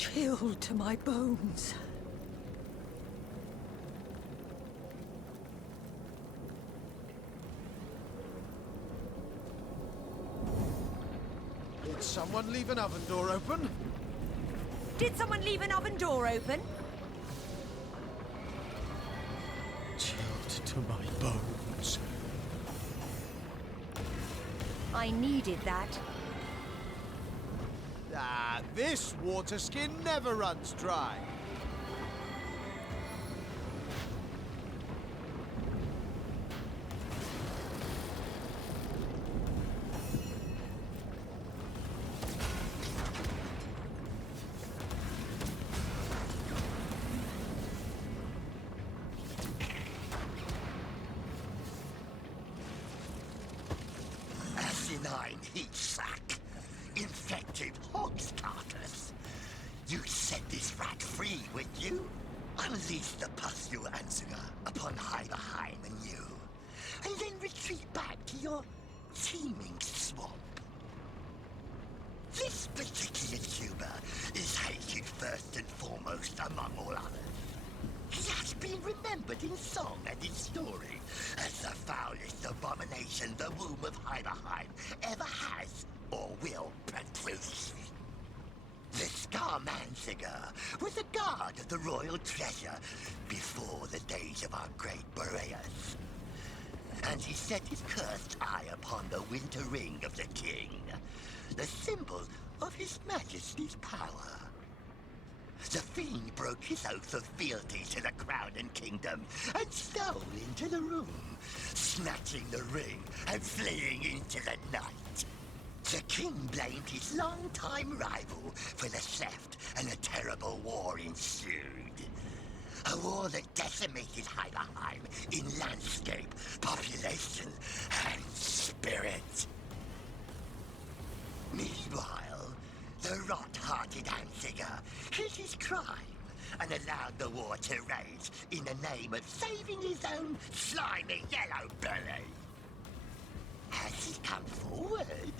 chilled to my bones. Did someone leave an oven door open? Did someone leave an oven door open? Chilled to my bones. I needed that. Ah, this water skin never runs dry. Asinine heat sack. Infected hog's carcass. You set this rat free, would you? Unleash the pustule Antzigar upon Hiberheim and you, and then retreat back to your teeming swamp. This particular tuber is hated first and foremost among all others. He has been remembered in song and in story as the foulest abomination the womb of Hiberheim ever has or will produce. The Antzigar was a guard of the royal treasure before the days of our great Boreas. And he set his cursed eye upon the winter ring of the king, the symbol of his majesty's power. The fiend broke his oath of fealty to the crown and kingdom and stole into the room, snatching the ring and fleeing into the night. The king blamed his long-time rival for the theft, and a terrible war ensued. A war that decimated Hiberheim in landscape, population, and spirit. Meanwhile, the rot-hearted Antzigar hid his crime and allowed the war to rage in the name of saving his own slimy yellow belly. Has he come forward?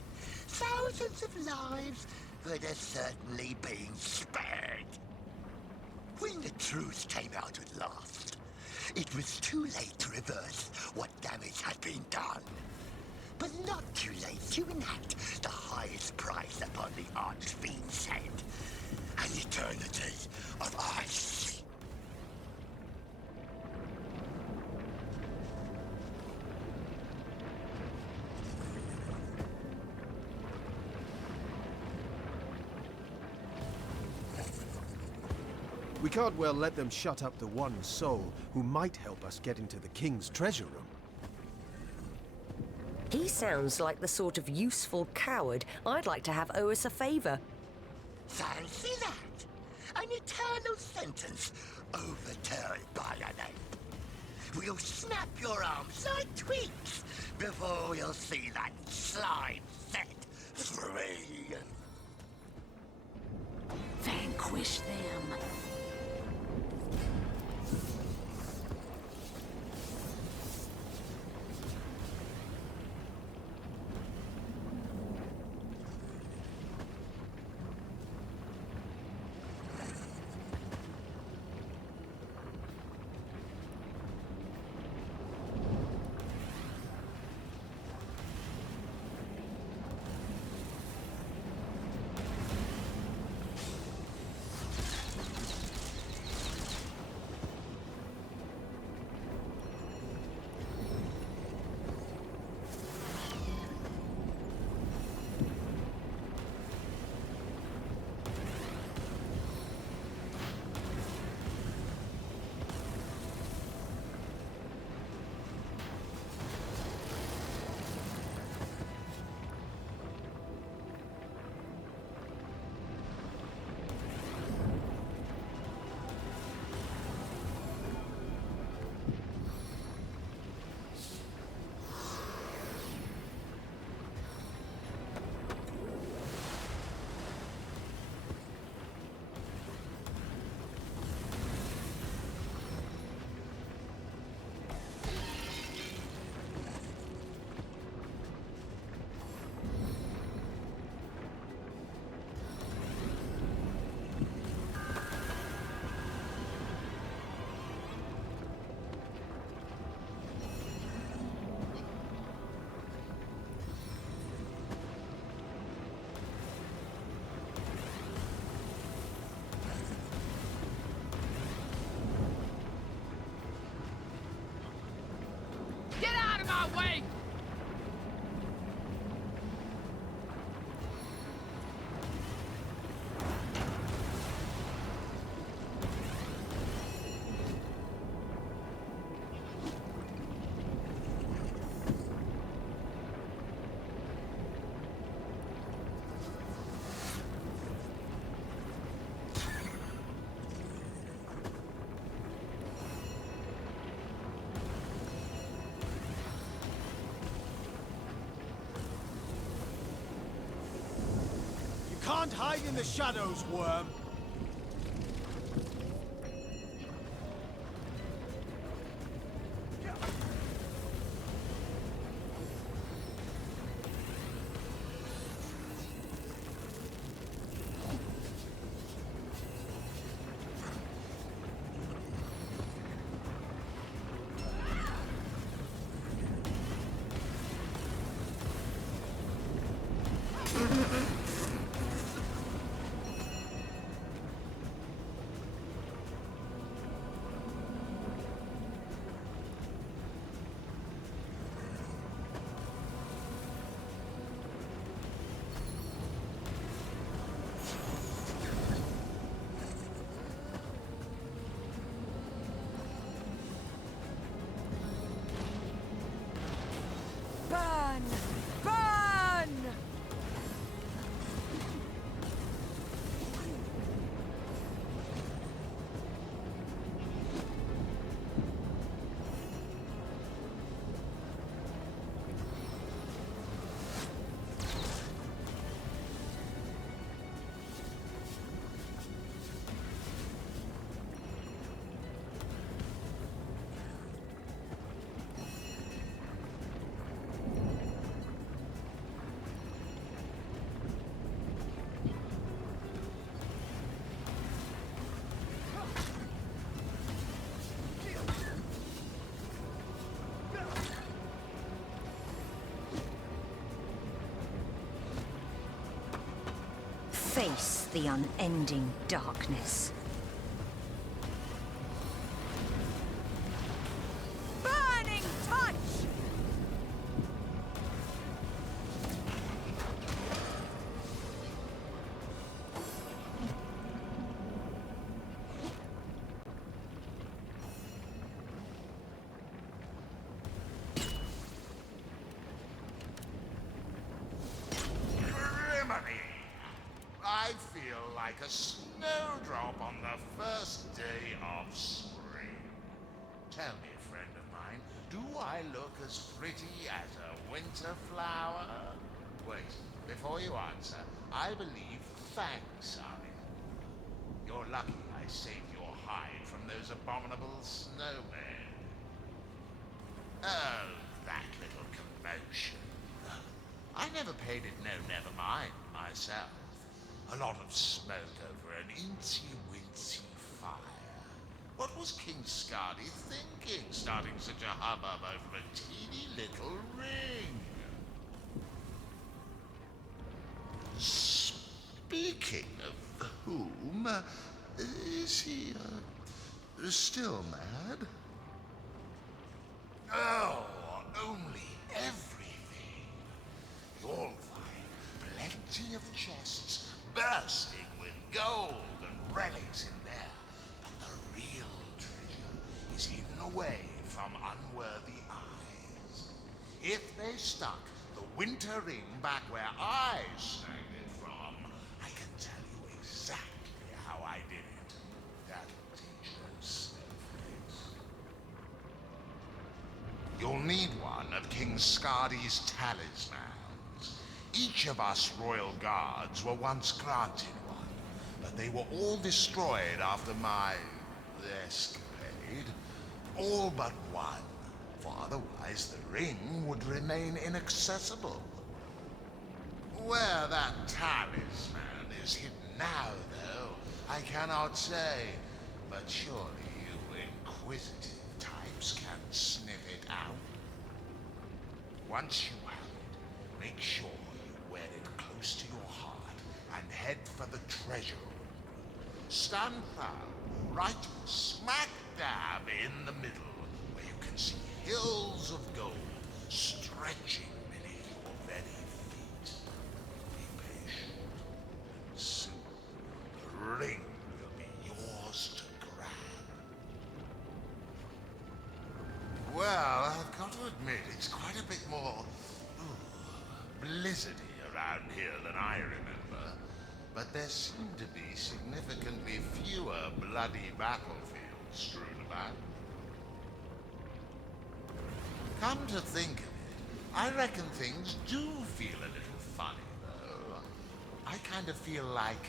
Thousands of lives would have certainly been spared. When the truth came out at last, it was too late to reverse what damage had been done. But not too late to enact the highest price upon the Archfiend's head, an eternity of ice. We can't well let them shut up the one soul who might help us get into the king's treasure room. He sounds like the sort of useful coward I'd like to have owe us a favor. Fancy that! An eternal sentence overturned by an ape. We'll snap your arms like twigs before we'll see that slime set free. Vanquish them. my way! Can't hide in the shadows, worm. Burn! Burn! Face the unending darkness. Burning touch! I feel like a snowdrop on the first day of spring. Tell me, friend of mine, do I look as pretty as a winter flower? Wait, before you answer, I believe fangs are in. You're lucky I saved your hide from those abominable snowmen. Oh, that little commotion. I never paid it no never mind myself. A lot of smoke over an incy-wincy fire. What was King Skadi thinking, starting such a hubbub over a teeny little ring? Speaking of whom, is he, still mad? Oh, only everything. You'll find plenty of chests bursting with gold and relics in there. But the real treasure is hidden away from unworthy eyes. If they stuck the winter ring back where I snagged it from, I can tell you exactly how I did it. That'll teach those snowflakes. You'll need one of King Skadi's talismans. Each of us royal guards were once granted one, but they were all destroyed after my escapade. All but one, for otherwise the ring would remain inaccessible. Where that talisman is hidden now, though, I cannot say, but surely you inquisitive types can sniff it out. Once you have it, make sure you wear it close to your heart and head for the treasure room. Stand proud, right smack dab in the middle, where you can see hills of gold stretching beneath your very feet. Be patient, and soon the ring will be yours to grab. Well, I've got to admit, it's quite a bit more blizzardy around here than I remember. But there seem to be significantly fewer bloody battlefields strewn about. Come to think of it, I reckon things do feel a little funny, though. I kind of feel like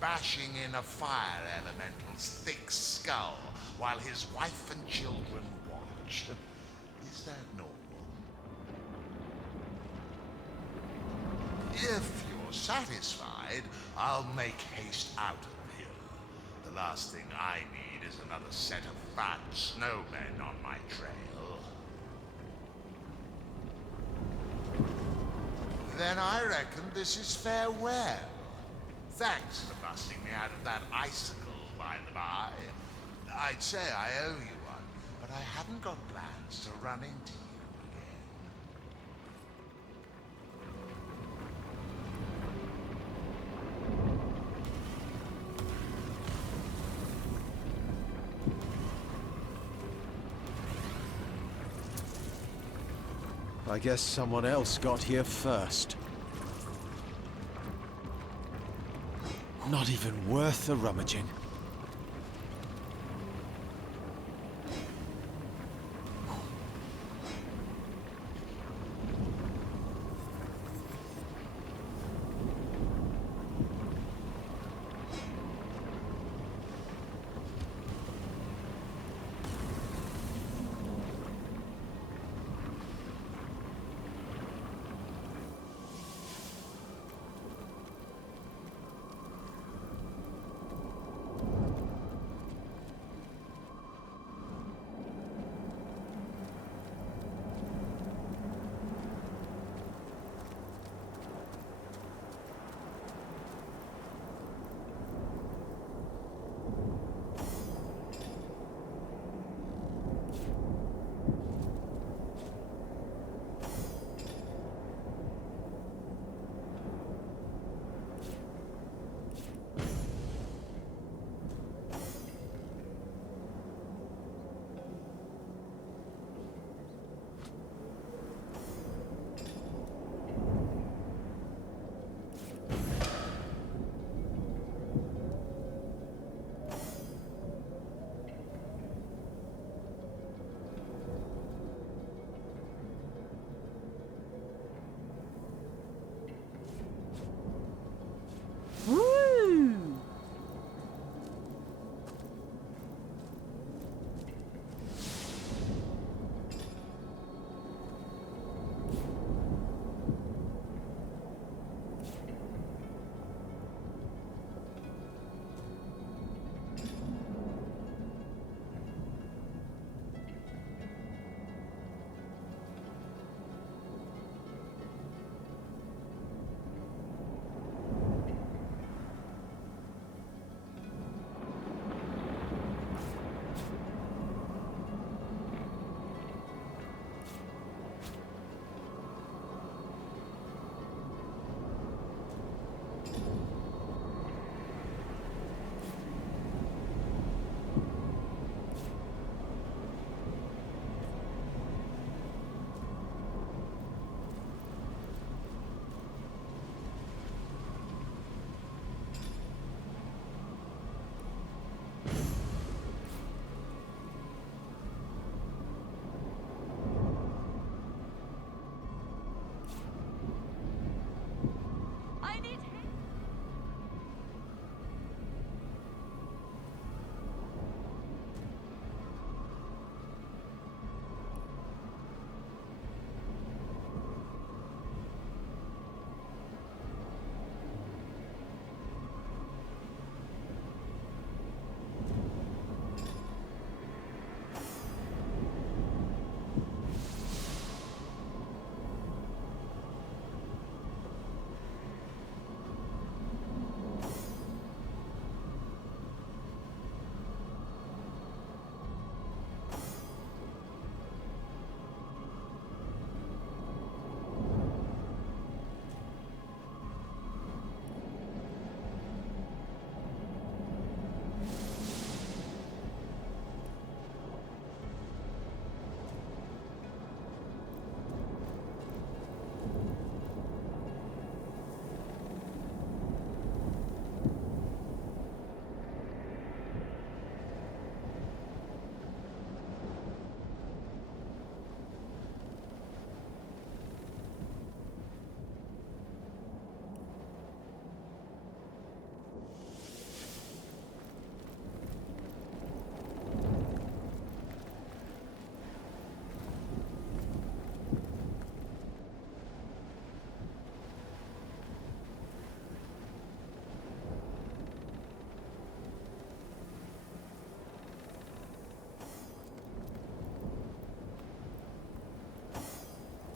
bashing in a fire elemental's thick skull while his wife and children watch. Is that normal? If you're satisfied, I'll make haste out of here. The last thing I need is another set of fat snowmen on my trail. Then I reckon this is farewell. Thanks for busting me out of that icicle, by the by. I'd say I owe you one, but I haven't got plans to run into you again. I guess someone else got here first. Not even worth the rummaging.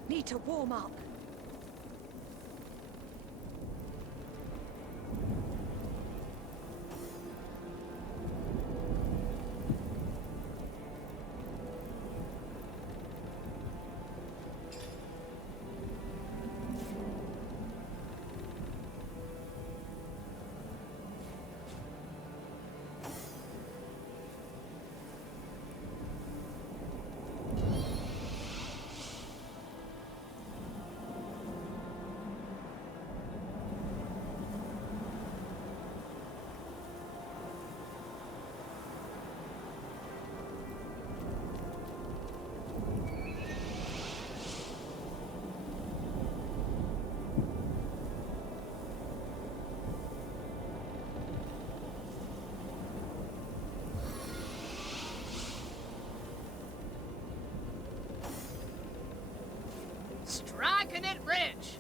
Need to warm up. Striking it rich!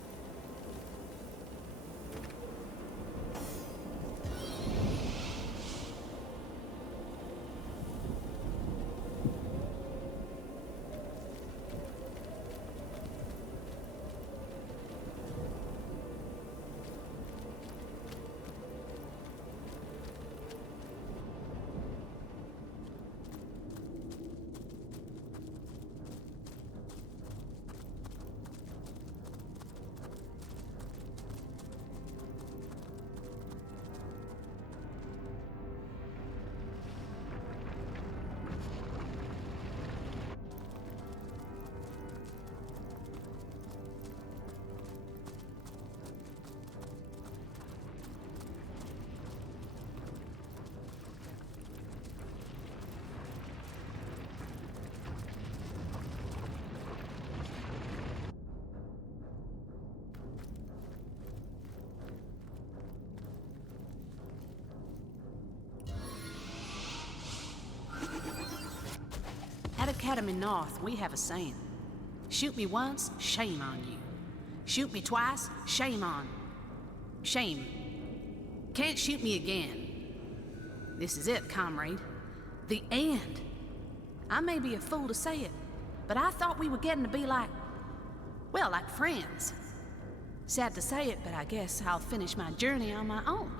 At Academy North, we have a saying. Shoot me once, shame on you. Shoot me twice, shame on. Shame. Can't shoot me again. This is it, comrade. The end. I may be a fool to say it, but I thought we were getting to be like, well, like friends. Sad to say it, but I guess I'll finish my journey on my own.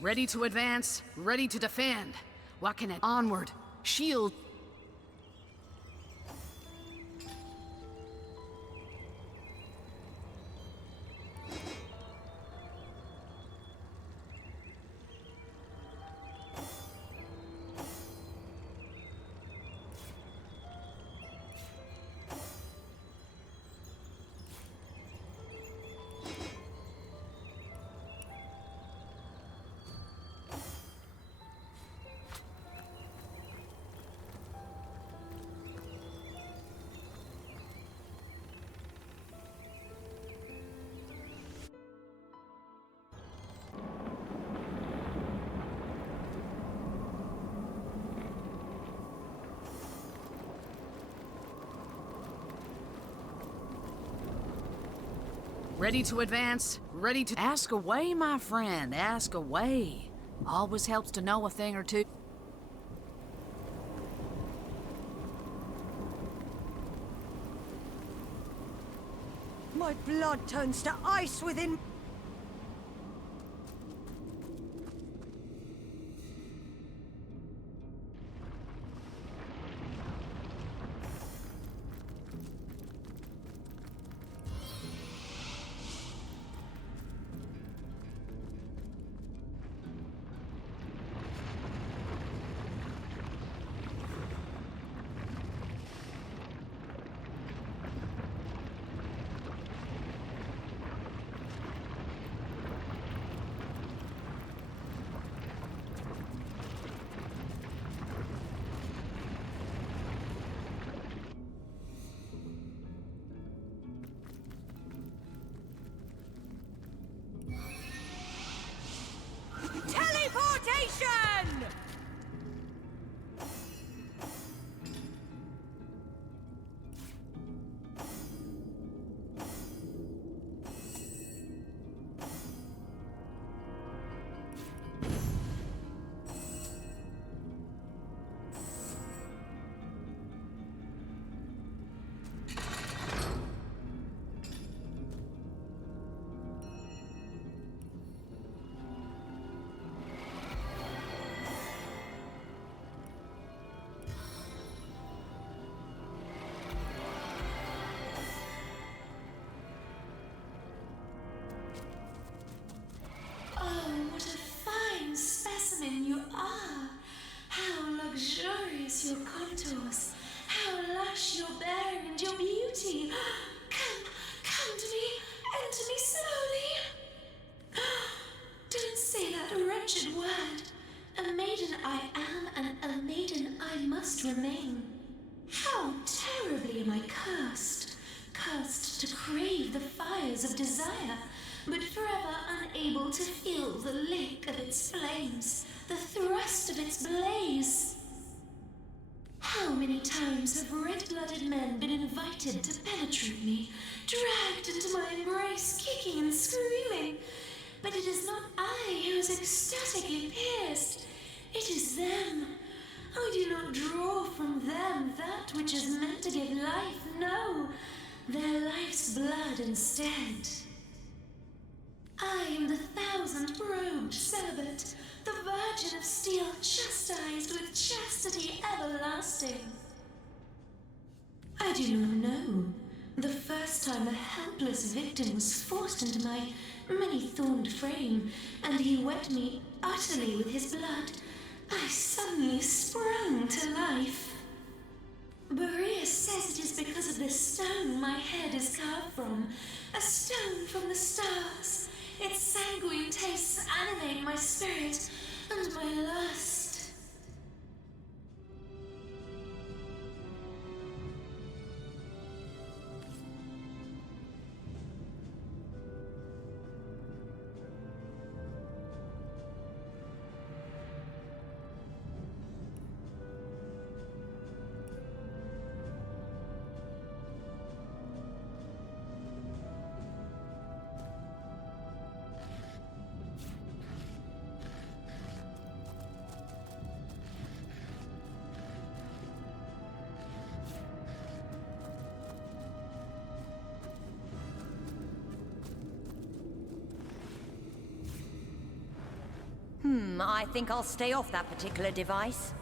Ready to advance, ready to defend. What can it? Onward, shield. Ready to advance, ready to... Ask away, my friend, ask away. Always helps to know a thing or two. My blood turns to ice within... remains remain. How terribly am I cursed, cursed to crave the fires of desire, but forever unable to feel the lick of its flames, the thrust of its blaze. How many times have red-blooded men been invited to penetrate me, dragged into my embrace, kicking and screaming? But it is not I who is ecstatically pierced. It is them. I do not draw from them that which is meant to give life, no, their life's blood instead. I am the thousand-robed celibate, the virgin of steel chastised with chastity everlasting. I do not know. The first time a helpless victim was forced into my many-thorned frame, and he wet me utterly with his blood, I suddenly sprung to life. Boreas says it is because of this stone my head is carved from, a stone from the stars. Its sanguine tastes animate my spirit and my lust. I think I'll stay off that particular device.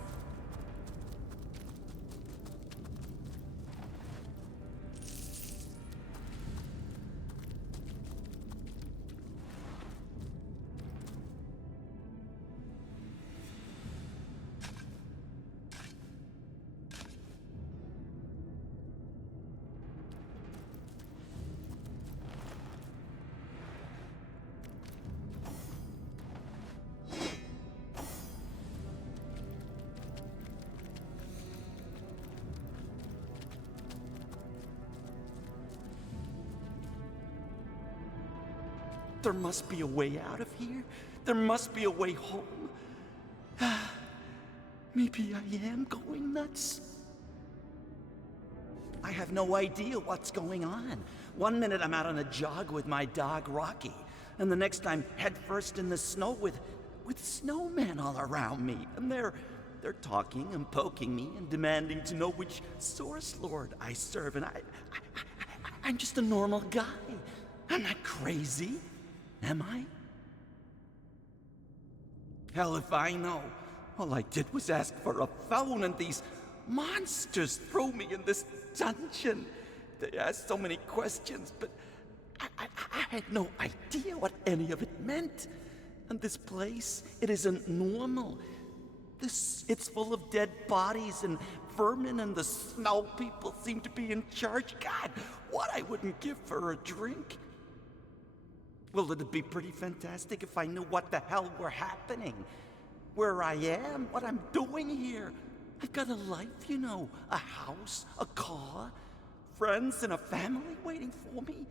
There must be a way out of here. There must be a way home. Maybe I am going nuts. I have no idea what's going on. One minute I'm out on a jog with my dog Rocky, and the next I'm headfirst in the snow with snowmen all around me. And they're talking and poking me and demanding to know which Source Lord I serve. And I'm just a normal guy. I'm not crazy. Am I? Hell if I know. All I did was ask for a phone and these monsters threw me in this dungeon. They asked so many questions, but I had no idea what any of it meant. And this place, it isn't normal. It's full of dead bodies and vermin, and the snow people seem to be in charge. God, what I wouldn't give for a drink. Well, it'd be pretty fantastic if I knew what the hell were happening. Where I am, what I'm doing here. I've got a life, you know. A house, a car, friends, and a family waiting for me.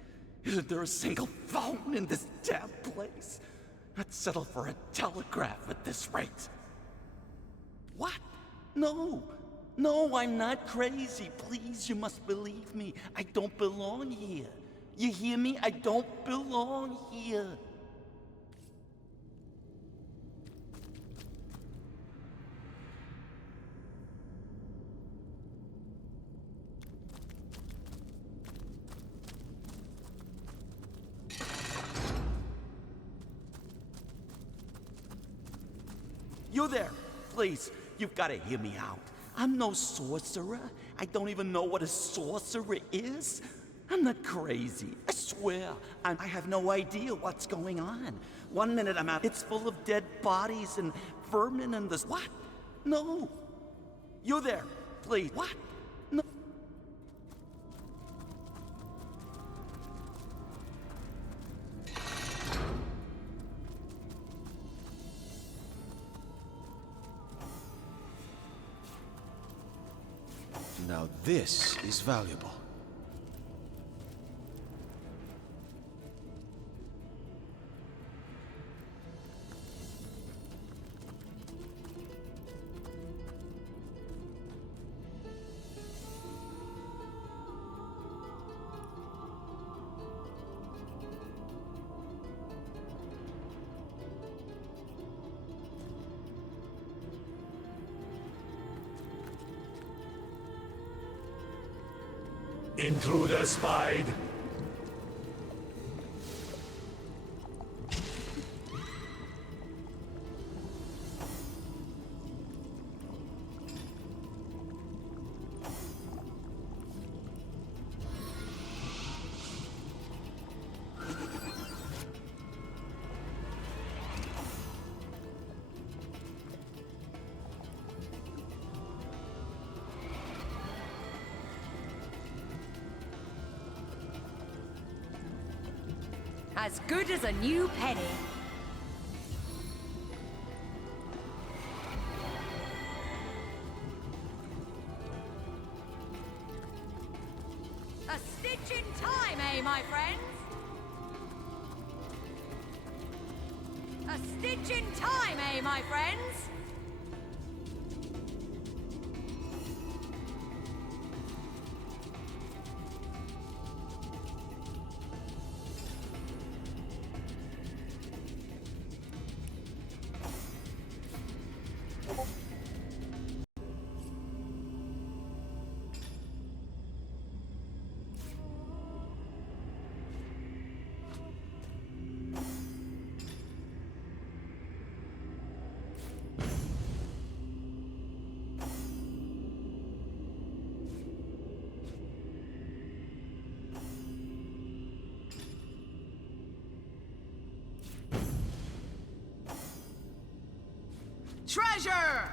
Isn't there a single phone in this damn place? I'd settle for a telegraph at this rate. What? No, I'm not crazy. Please, you must believe me. I don't belong here. You hear me? I don't belong here. You there, please. You've got to hear me out. I'm no sorcerer. I don't even know what a sorcerer is. I'm not crazy. I swear. I have no idea what's going on. One minute I'm out. It's full of dead bodies and vermin and this. What? No. You there, please. What? No. Now this is valuable. Intruder spied. As good as a new penny. A stitch in time, eh, my friends? A stitch in time, eh, my friends? Treasure!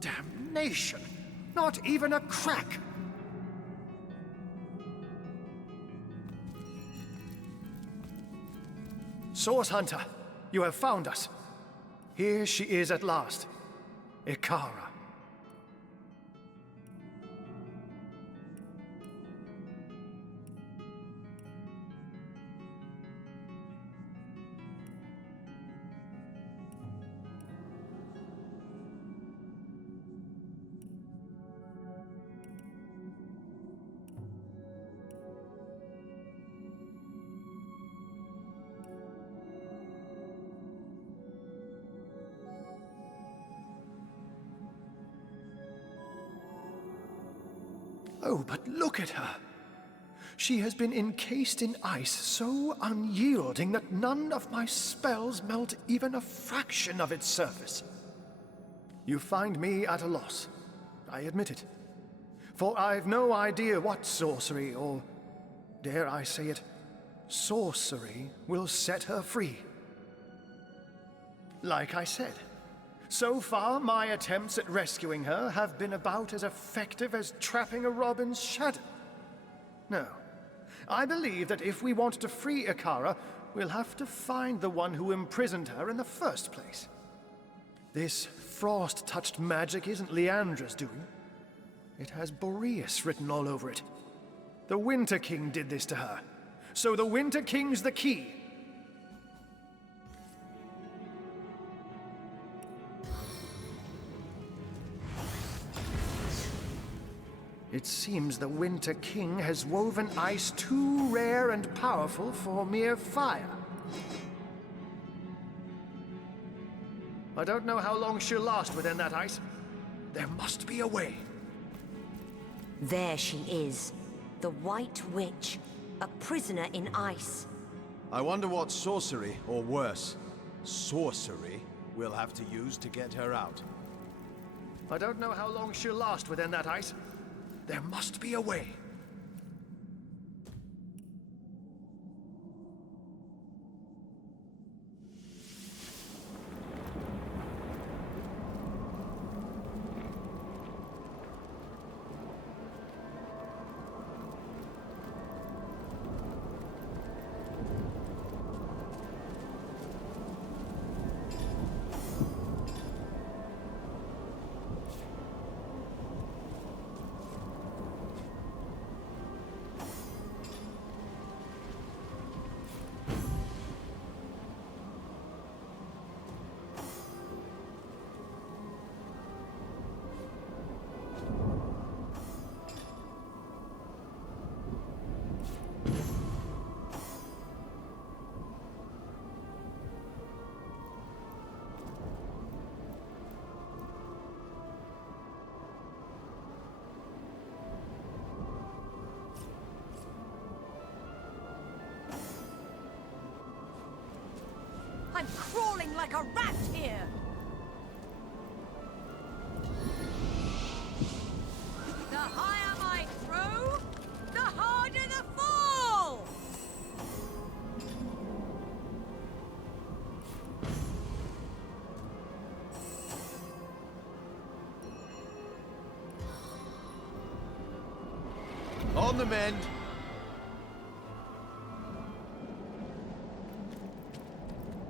Damnation! Not even a crack! Source Hunter, you have found us. Here she is at last. Ícara. Oh, but look at her. She has been encased in ice so unyielding that none of my spells melt even a fraction of its surface. You find me at a loss. I admit it. For I've no idea what sorcery, or dare I say it, sorcery will set her free. Like I said, so far my attempts at rescuing her have been about as effective as trapping a robin's shadow. No, I believe that if we want to free Ícara, we'll have to find the one who imprisoned her in the first place. This frost-touched magic isn't Leandra's doing. It has Boreas written all over it. The Winter King did this to her. So the Winter King's the key. It seems the Winter King has woven ice too rare and powerful for mere fire. I don't know how long she'll last within that ice. There must be a way. There she is. The White Witch. A prisoner in ice. I wonder what sorcery, or worse, sorcery, we'll have to use to get her out. I don't know how long she'll last within that ice. There must be a way. I'm crawling like a rat here! The higher my throw, the harder the fall! On the mend!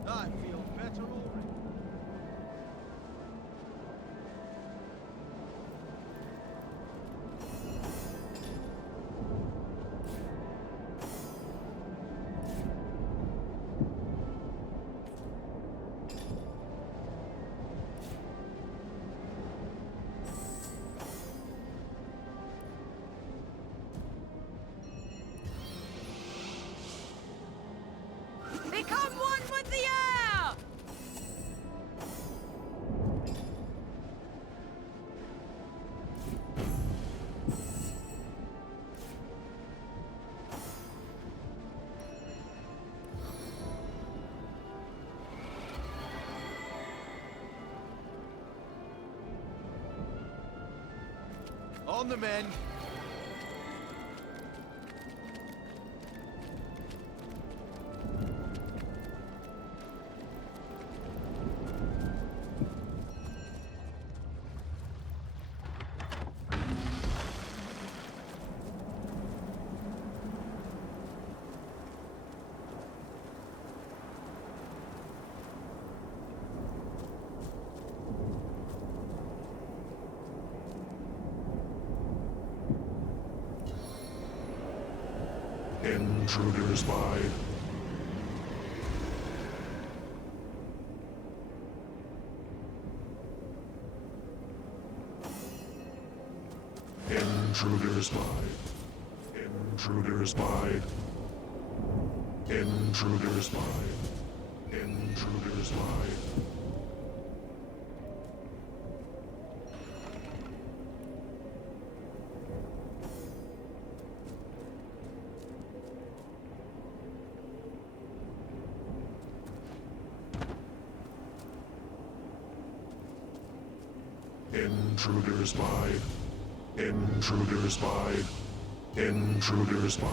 I feel better already. Become one with the air! On the mend! Intruders by. Intruders by. Intruders by. Intruders by. Intruders by. Intruders by. Intruders by. Intruders by.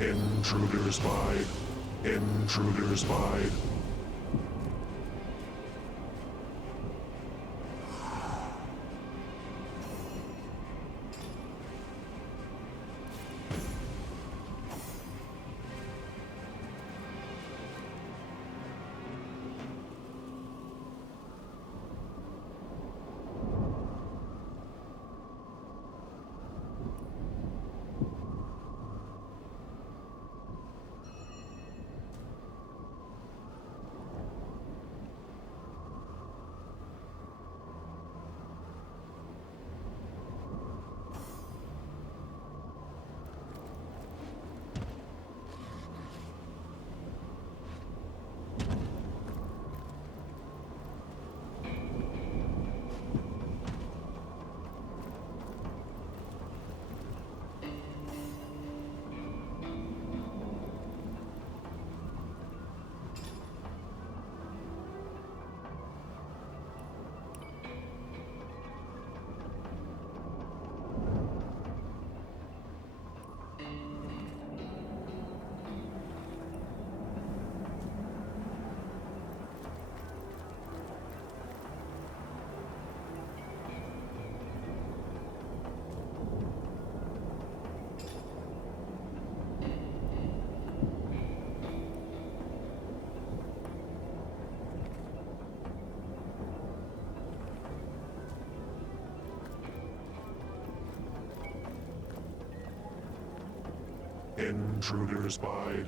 Intruder spied. Intruder spied. Intruder spied.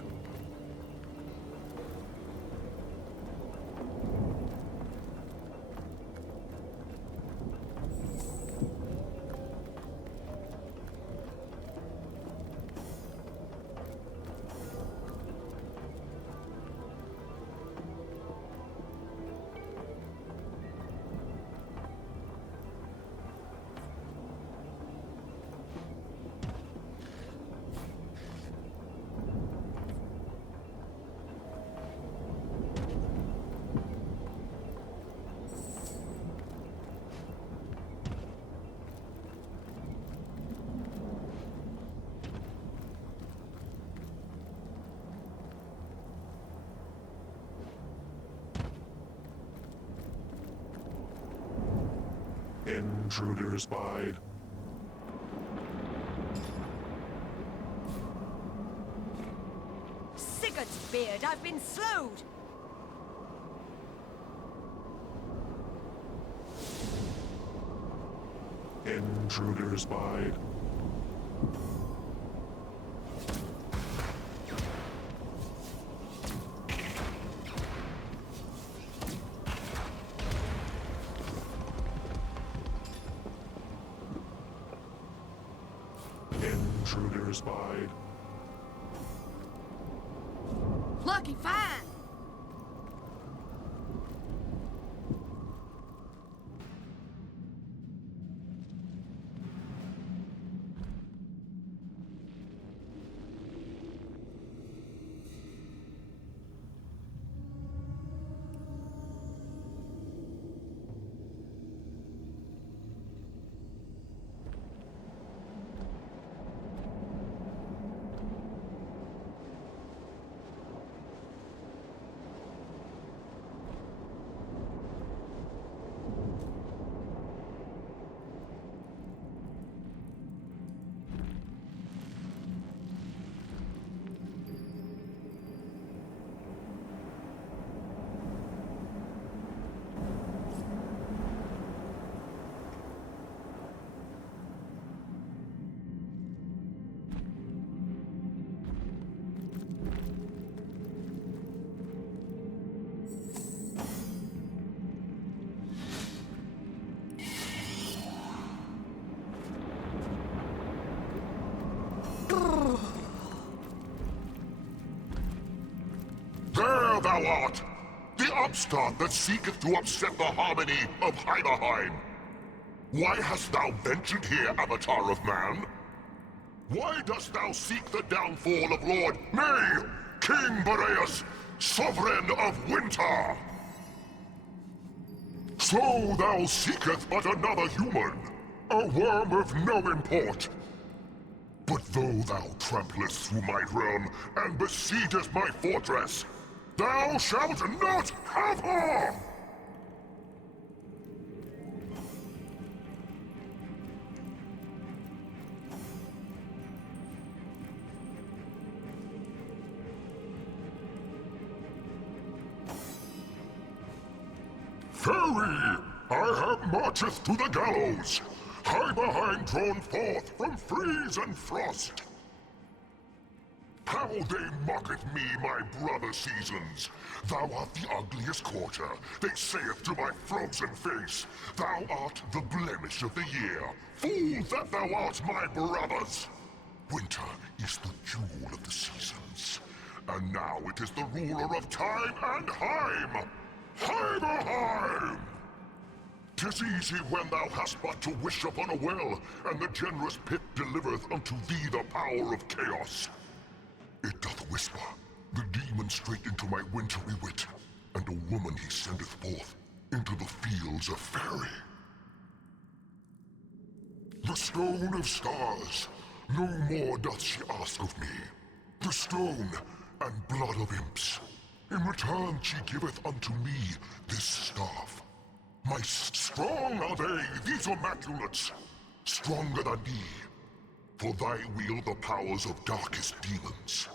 Intruder spied. Sigurd's beard, I've been slowed! Intruder spied. Intruder spied. Lucky fan! There thou art! The upstart that seeketh to upset the harmony of Hiberheim! Why hast thou ventured here, Avatar of Man? Why dost thou seek the downfall of Lord, nay, King Boreas, Sovereign of Winter? So thou seeketh but another human, a worm of no import. But though thou tramplest through my realm and besiegest my fortress, thou shalt not have her! Fairy, I have marcheth to the gallows, Hiberheim drawn forth from freeze and frost. How they mocketh me, my brother seasons! Thou art the ugliest quarter, they saith to my frozen face. Thou art the blemish of the year, fool that thou art, my brothers! Winter is the jewel of the seasons, and now it is the ruler of time and Heim! Hiberheim! 'Tis easy when thou hast but to wish upon a well, and the generous pit delivereth unto thee the power of chaos. It doth whisper, the demon straight into my wintry wit, and a woman he sendeth forth into the fields of Fairy. The stone of stars, no more doth she ask of me. The stone and blood of imps. In return she giveth unto me this staff. Strong are they, these immaculates, stronger than thee. For thy wield the powers of darkest demons.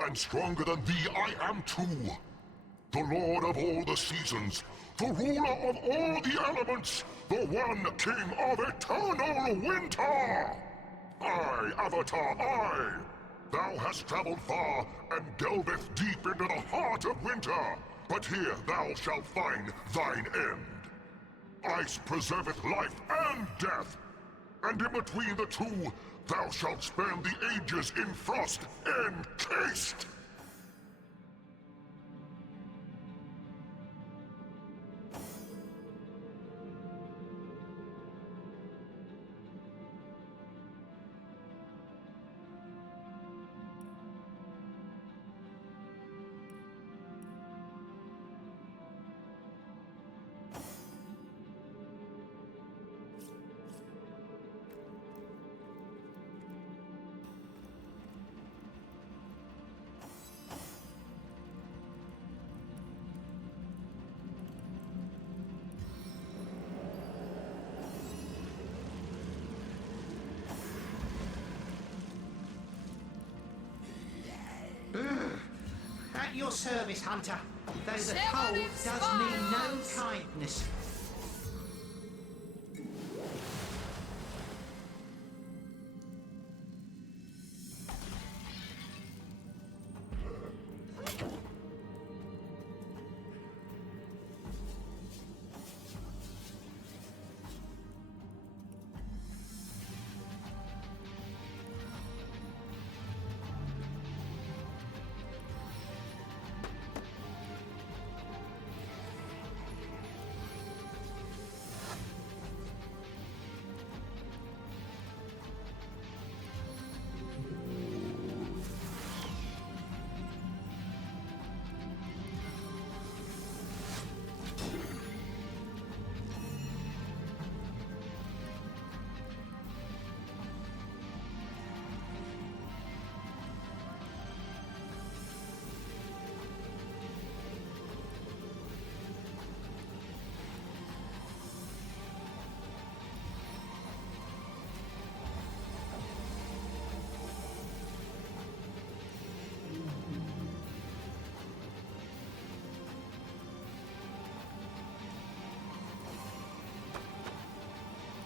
And stronger than thee I am too. The lord of all the seasons, the ruler of all the elements, the one king of eternal winter! I, Avatar, I! Thou hast traveled far and delveth deep into the heart of winter, but here thou shalt find thine end. Ice preserveth life and death, and in between the two thou shalt spend the ages in frost encased! At your service, Hunter. Though the cold does me no kindness.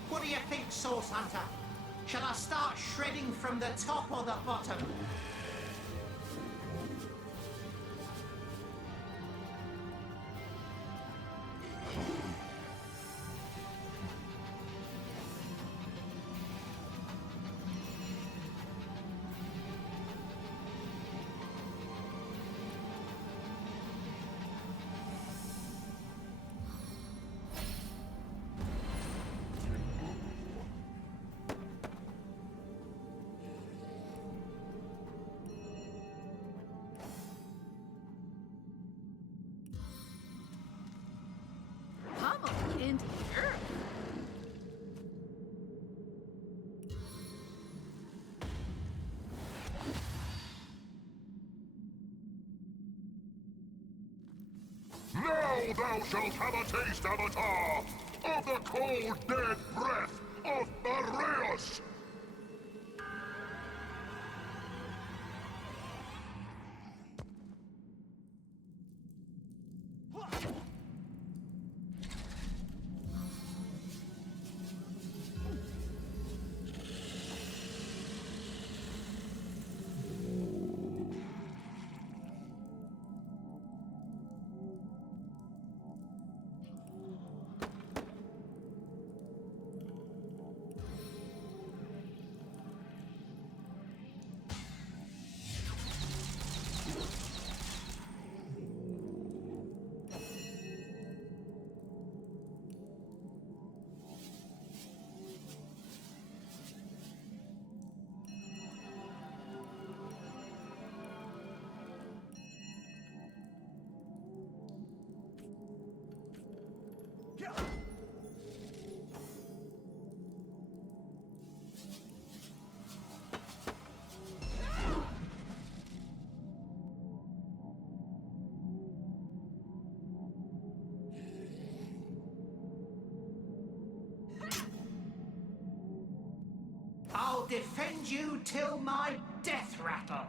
What do you think, Source Hunter? Shall I start shredding from the top or the bottom? thou shalt have a taste, Avatar, of the cold, dead breath of Boreas! I'll defend you till my death rattle.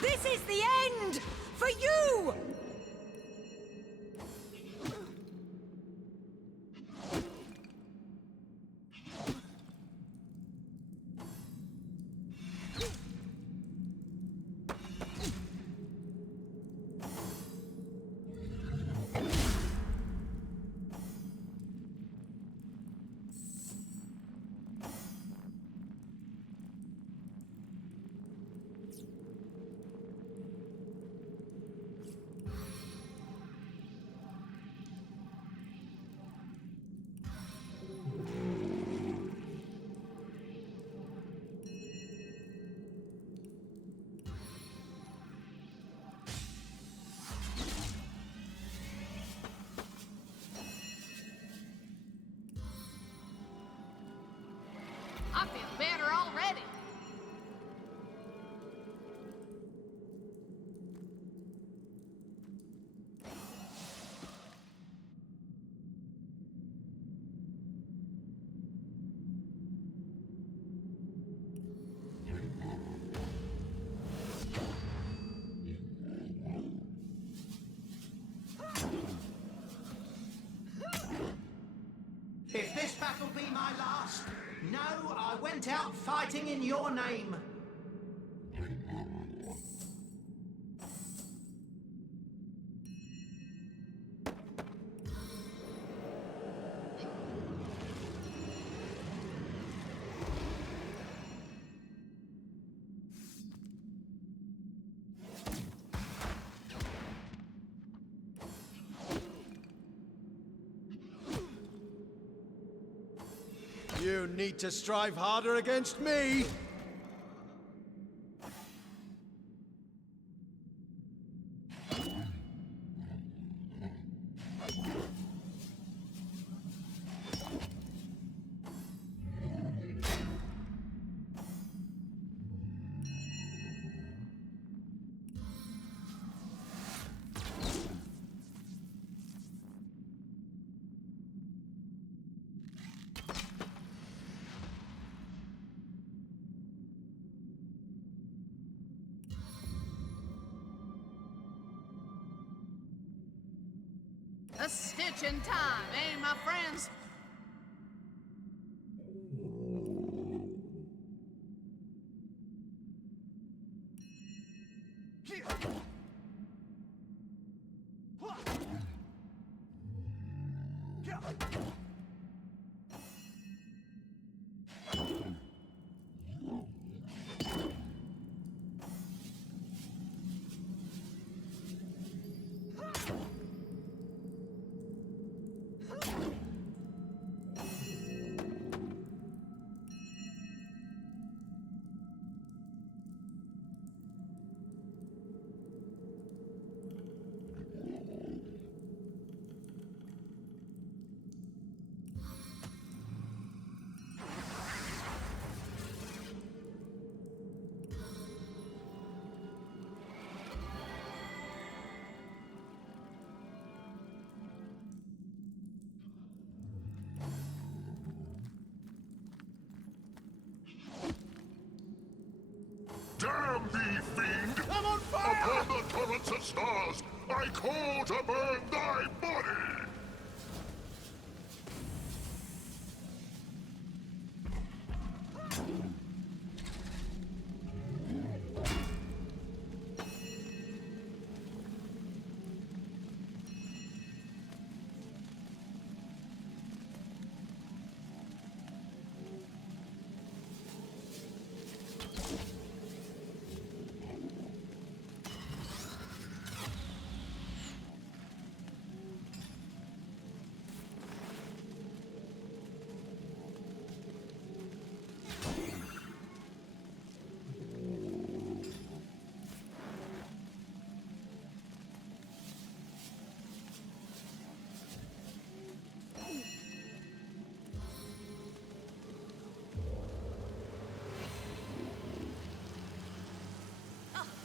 This is the end! For you! I feel better already. If this battle be my last, know I went out fighting in your name. You need to strive harder against me! A stitch in time, eh, my friends? thee, fiend! I'm on fire! Upon the torrents of stars, I call to burn thy body!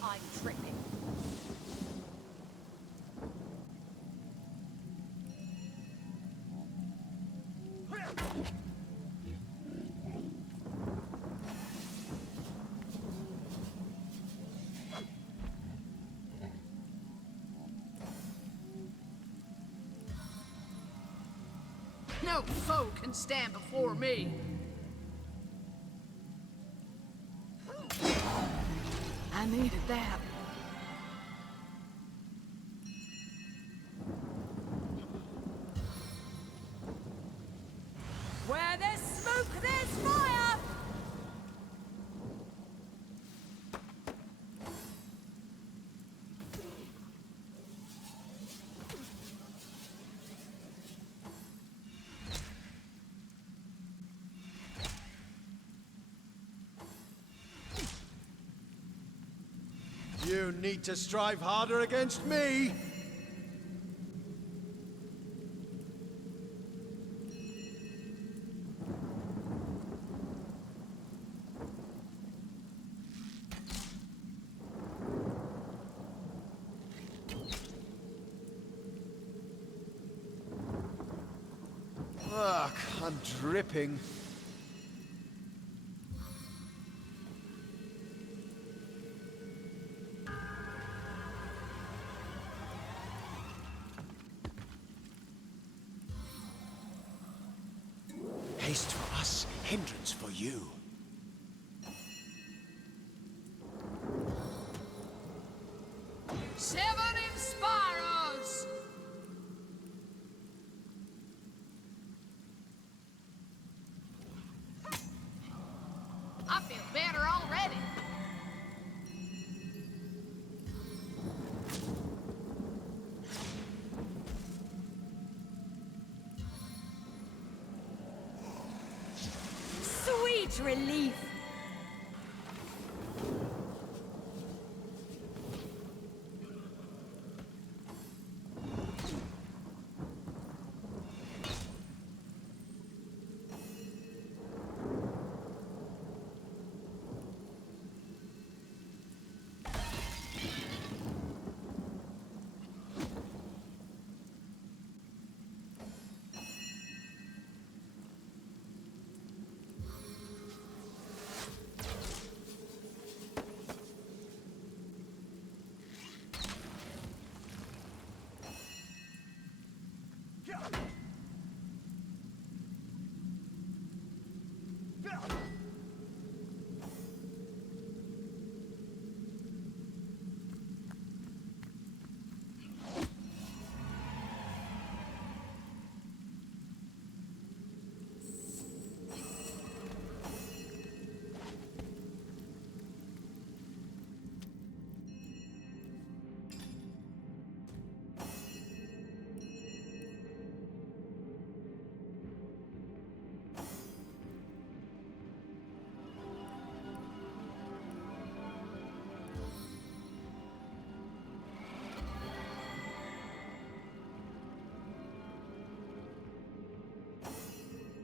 I'm tripping. No foe can stand before me. I needed that. Where there's smoke, there's fire! You need to strive harder against me! Ugh, I'm dripping. Haste for us, hindrance for you. Seven Inspirers! I feel better already. Sweet relief!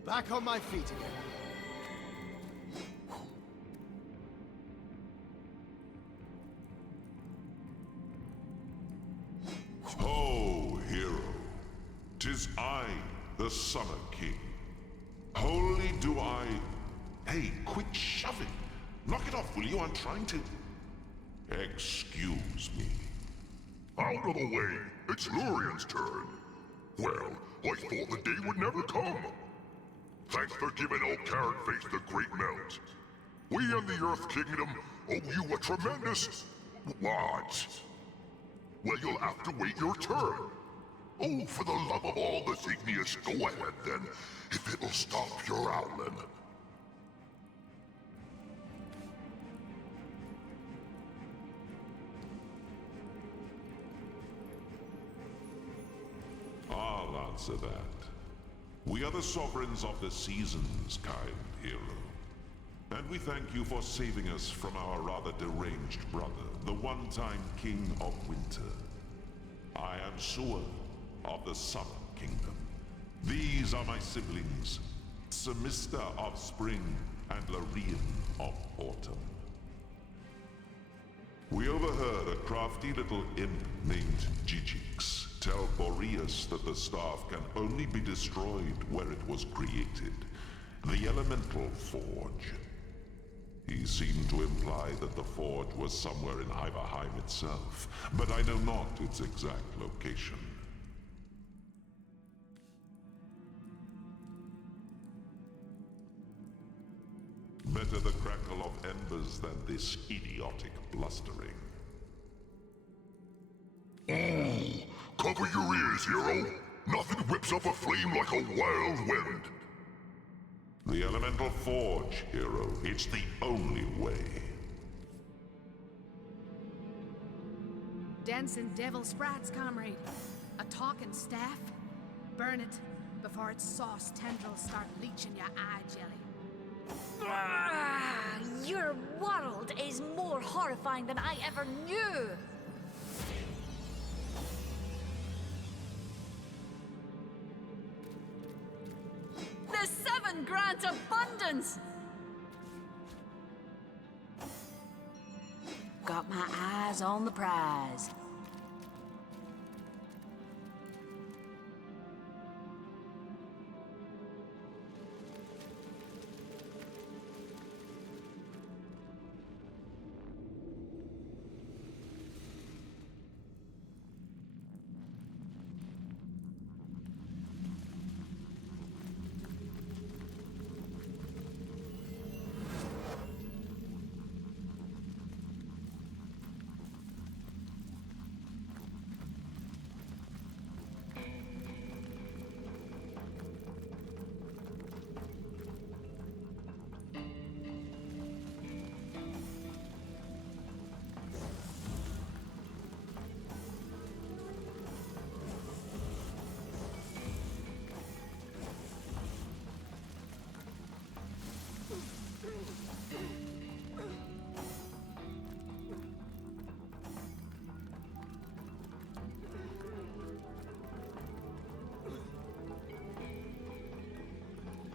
Back on my feet again. Ho, hero. 'Tis I, the Summer King. Wholly do I... Hey, quit shoving. Knock it off, will you? I'm trying to... Excuse me. Out of the way! It's Lurian's turn! Well, I thought the day would never come! Thanks for giving old Carrot-Face the great melt. We and the Earth Kingdom owe you a tremendous... what? Well, you'll have to wait your turn. Oh, for the love of all that's igneous, go ahead then, if it'll stop your owling. I'll answer that. We are the sovereigns of the seasons, kind hero. And we thank you for saving us from our rather deranged brother, the one-time King of Winter. I am Sua of the Summer Kingdom. These are my siblings, Semista of Spring and Larian of Autumn. We overheard a crafty little imp named Gigix tell Boreas that the staff can only be destroyed where it was created, the elemental forge. He seemed to imply that the forge was somewhere in Hiberheim itself, but I know not its exact location. Better the crackle of embers than this idiotic blustering. Oh, cover your ears, hero! Nothing whips up a flame like a wild wind! The elemental forge, hero. It's the only way. Dancing devil sprites, comrade. A talking staff. Burn it before its sauce tendrils start leaching your eye jelly. Your world is more horrifying than I ever knew. The seven grant abundance! Got my eyes on the prize.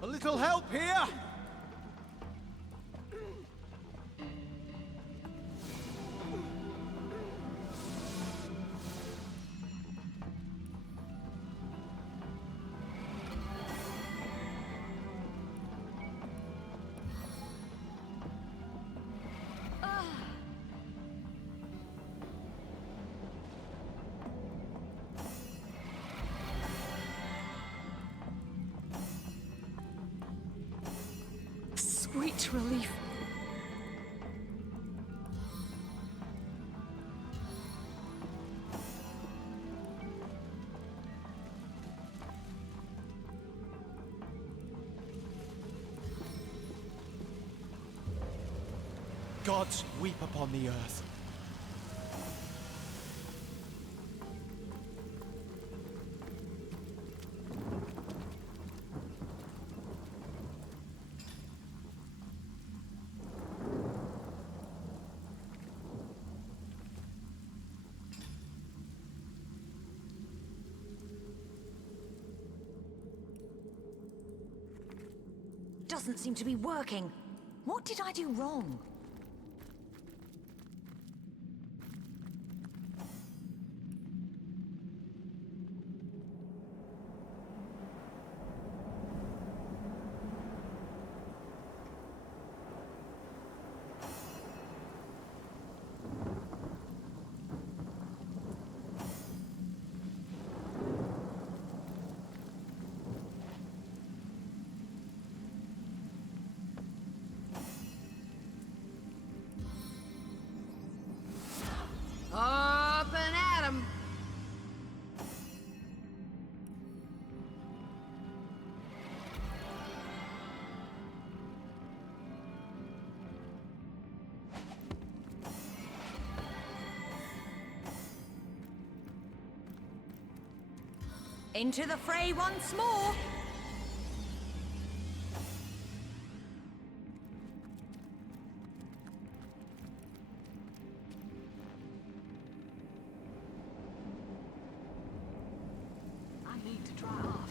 A little help here? Sweet relief. Gods weep upon the earth. Doesn't seem to be working. What did I do wrong? Into the fray once more! I need to dry off.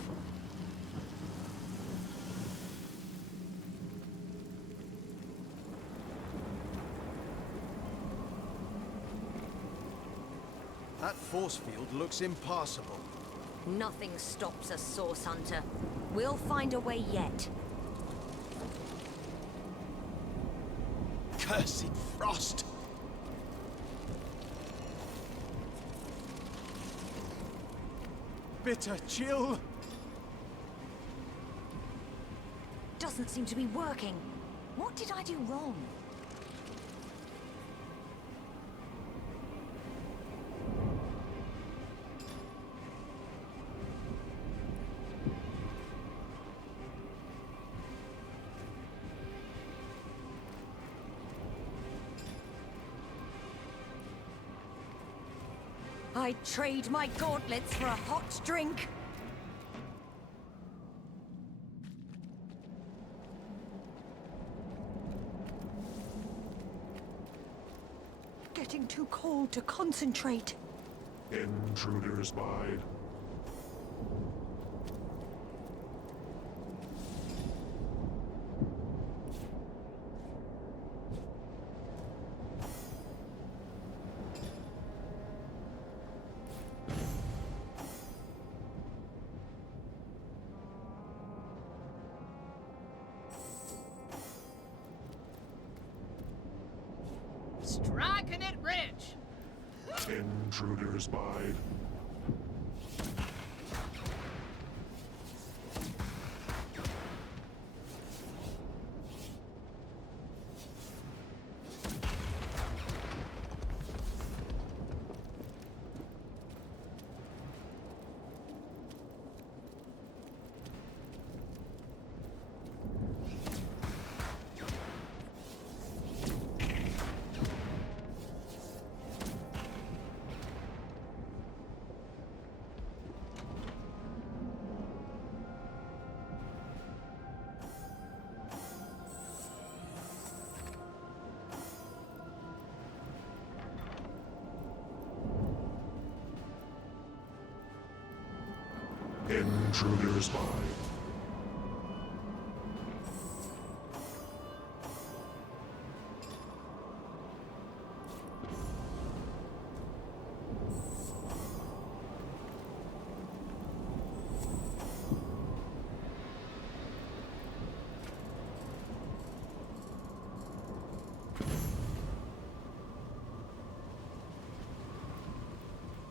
That force field looks impassable. Nothing stops a source hunter. We'll find a way yet. Cursed frost! Bitter chill! Doesn't seem to be working. What did I do wrong? I'd trade my gauntlets for a hot drink. Getting too cold to concentrate. Intruders bide. Striking it rich! Intruders bide. Intruders bide.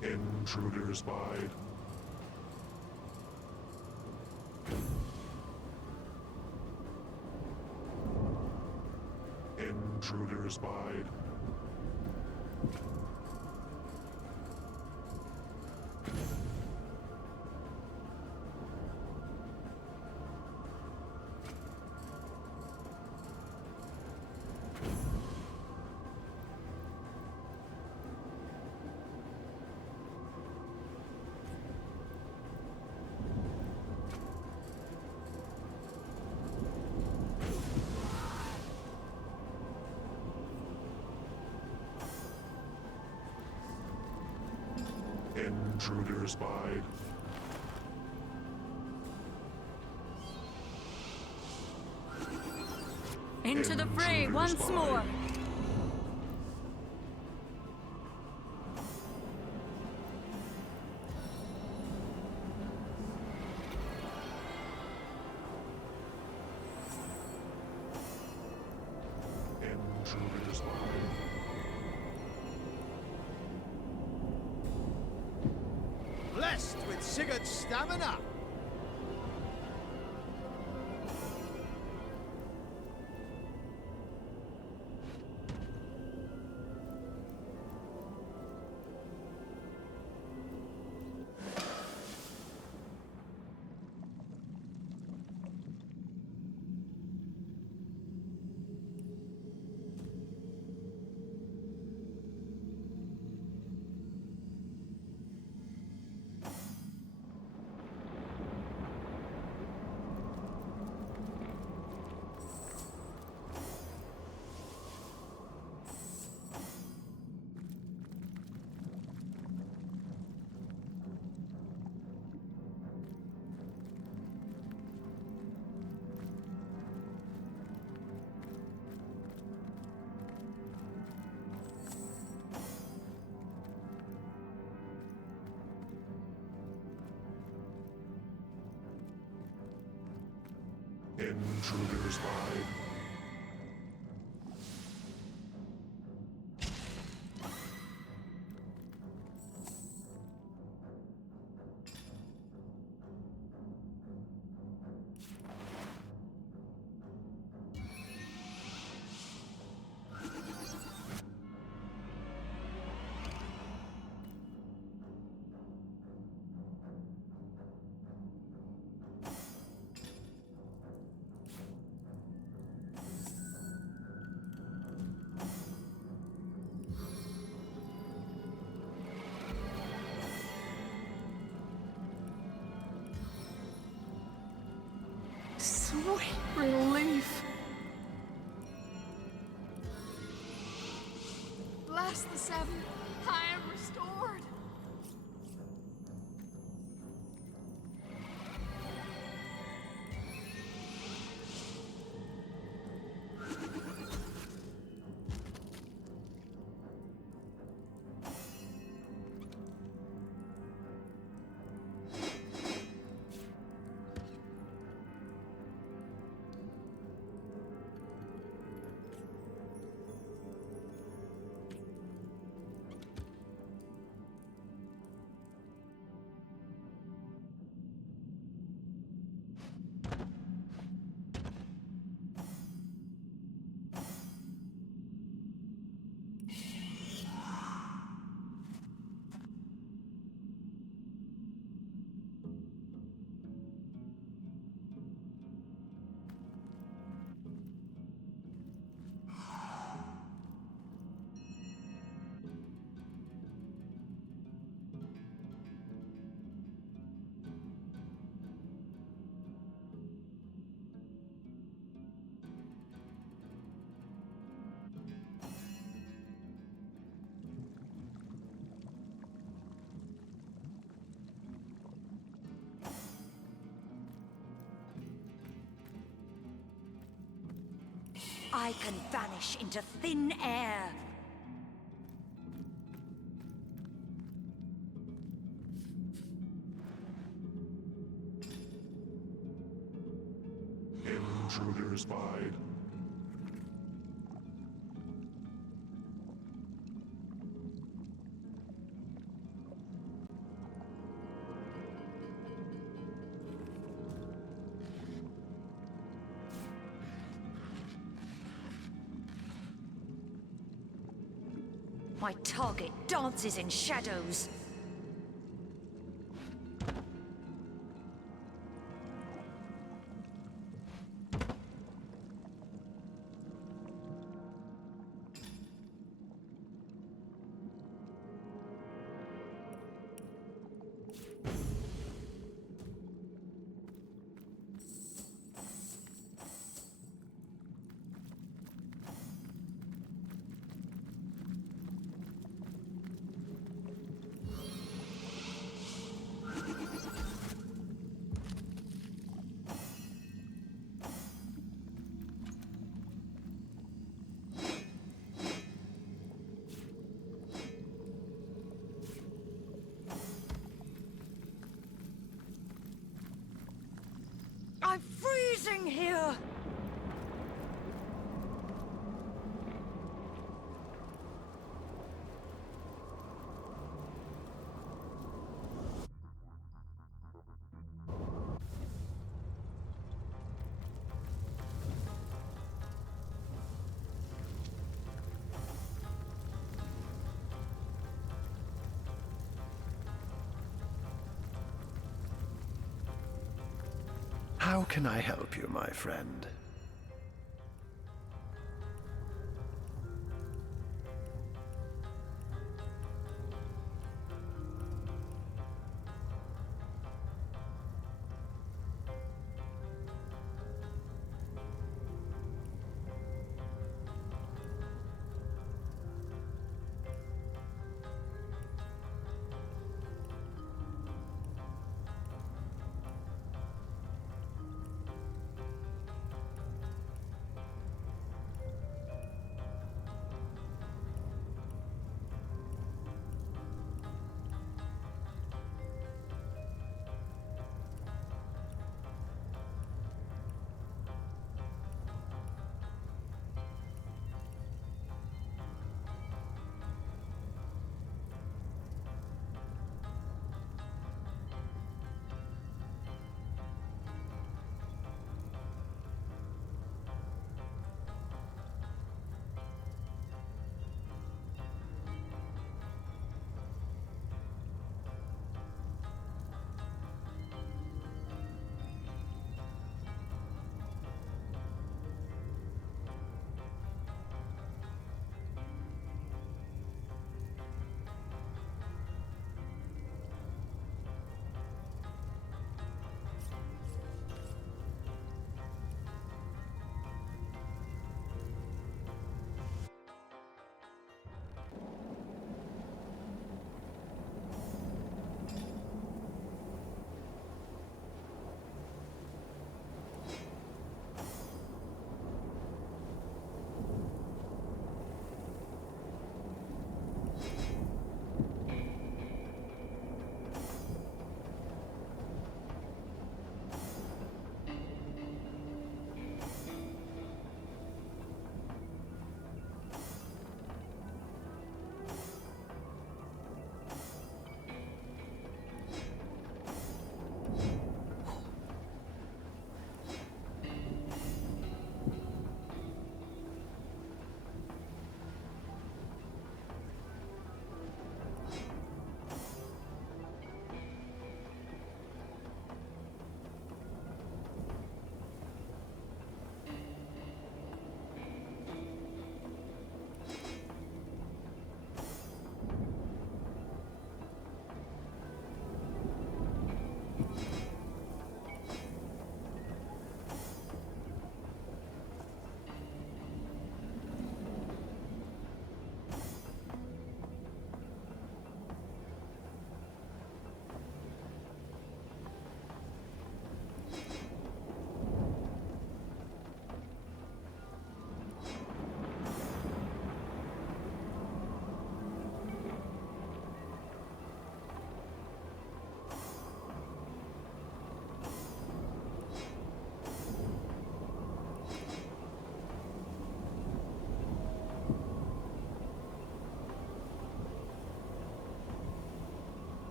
Intruders bide. Intruders bide. Intruders bide. Into the fray once more! Intruders bide. Blessed with Sigurd's stamina! Intruders by. Sweet relief. Bless the seven. I am restored. I can vanish into thin air. Intruders bide. My target dances in shadows. I'm freezing here! How can I help you, my friend?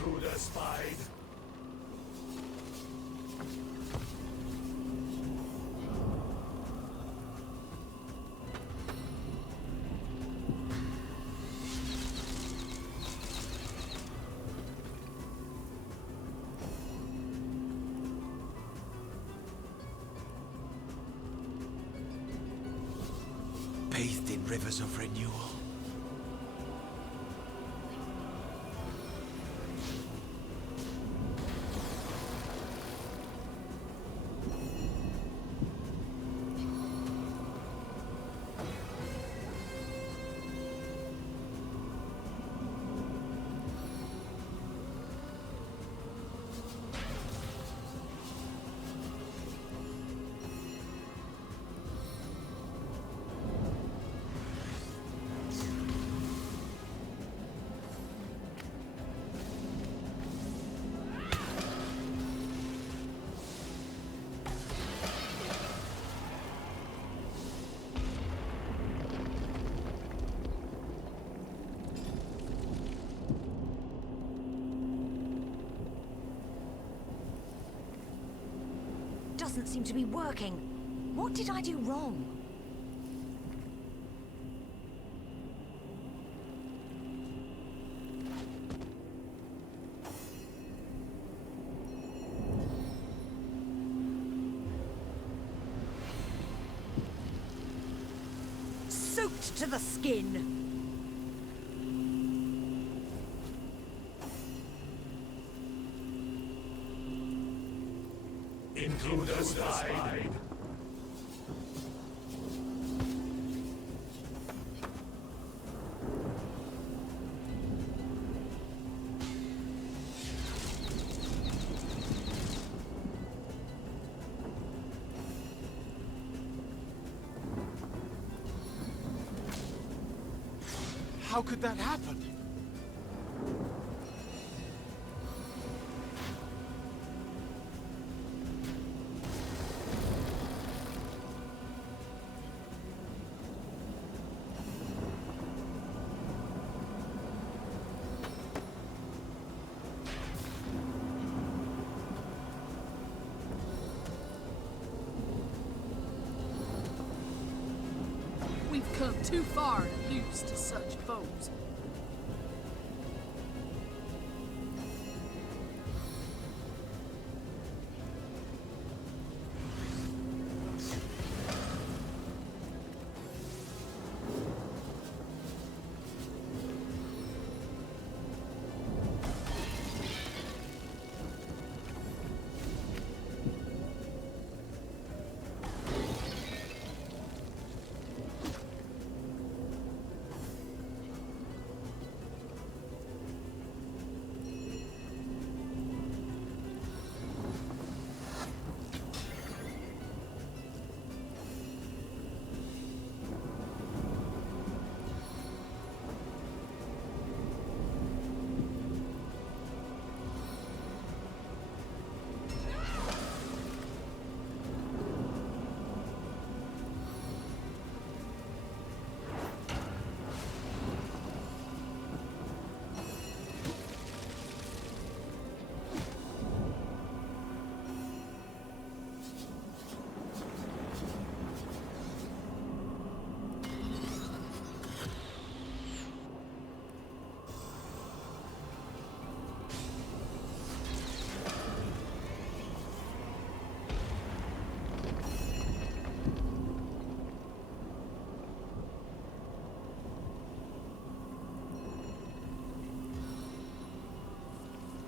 Intruder spied. Bathed in rivers of renewal. Doesn't seem to be working. What did I do wrong? Soaked to the skin. Intruder spied. How could that happen? We've come too far to lose to such foes.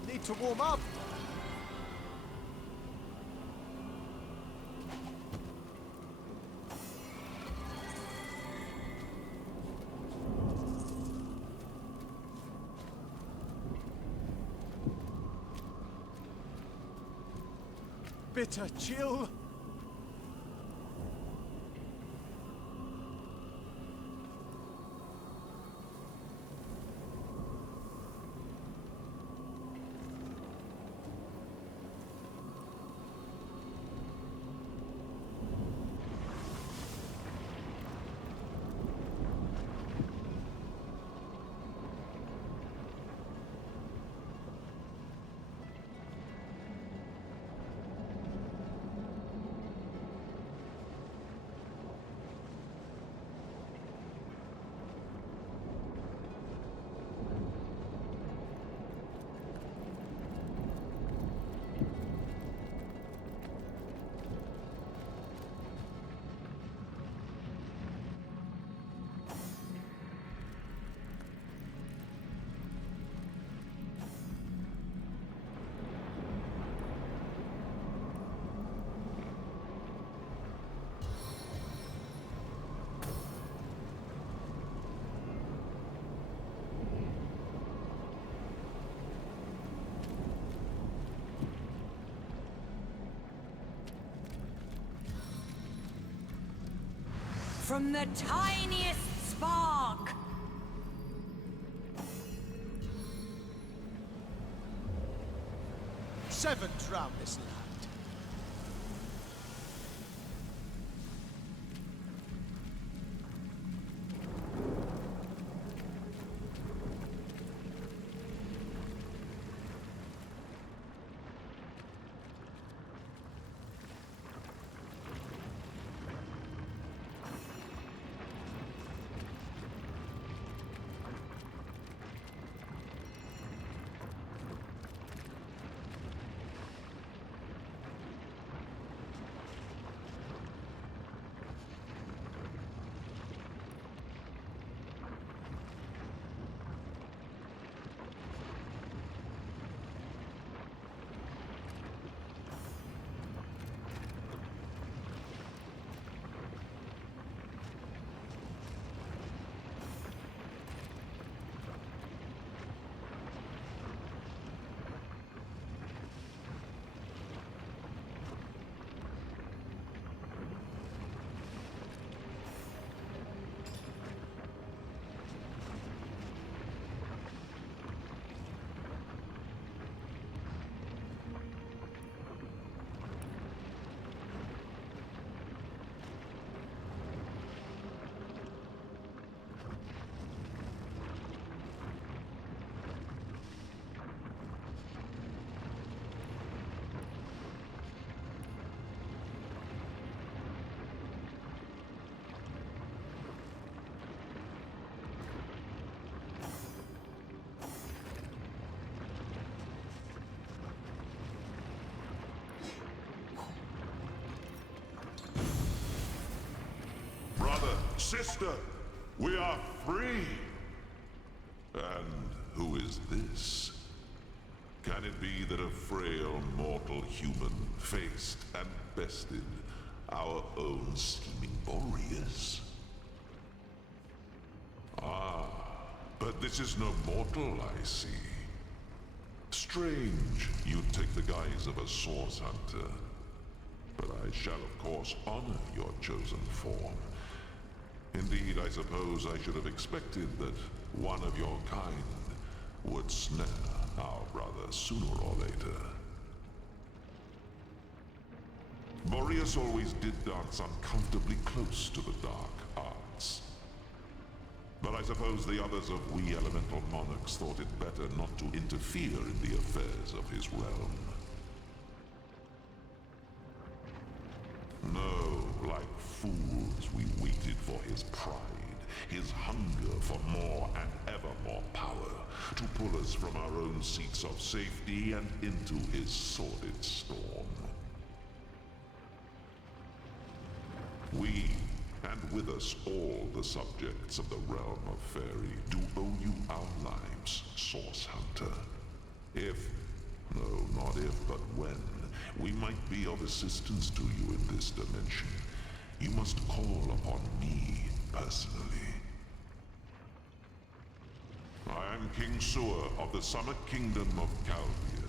Need to warm up. Bitter chill. from the tiniest spark. Seven drown this land. Sister, we are free! And who is this? Can it be that a frail mortal human faced and bested our own scheming Boreas? Ah, but this is no mortal, I see. Strange you take the guise of a source hunter. But I shall of course honor your chosen form. Indeed, I suppose I should have expected that one of your kind would snare our brother sooner or later. Boreas always did dance uncomfortably close to the dark arts. But I suppose the others of we elemental monarchs thought it better not to interfere in the affairs of his realm. No, like fools, we waited for his pride, his hunger for more and ever more power, to pull us from our own seats of safety and into his sordid storm. We, and with us all the subjects of the realm of Fairy, do owe you our lives, Source Hunter. If, no, not if, but when, we might be of assistance to you in this dimension, you must call upon me personally. I am King Sewer of the Summer Kingdom of Calvia,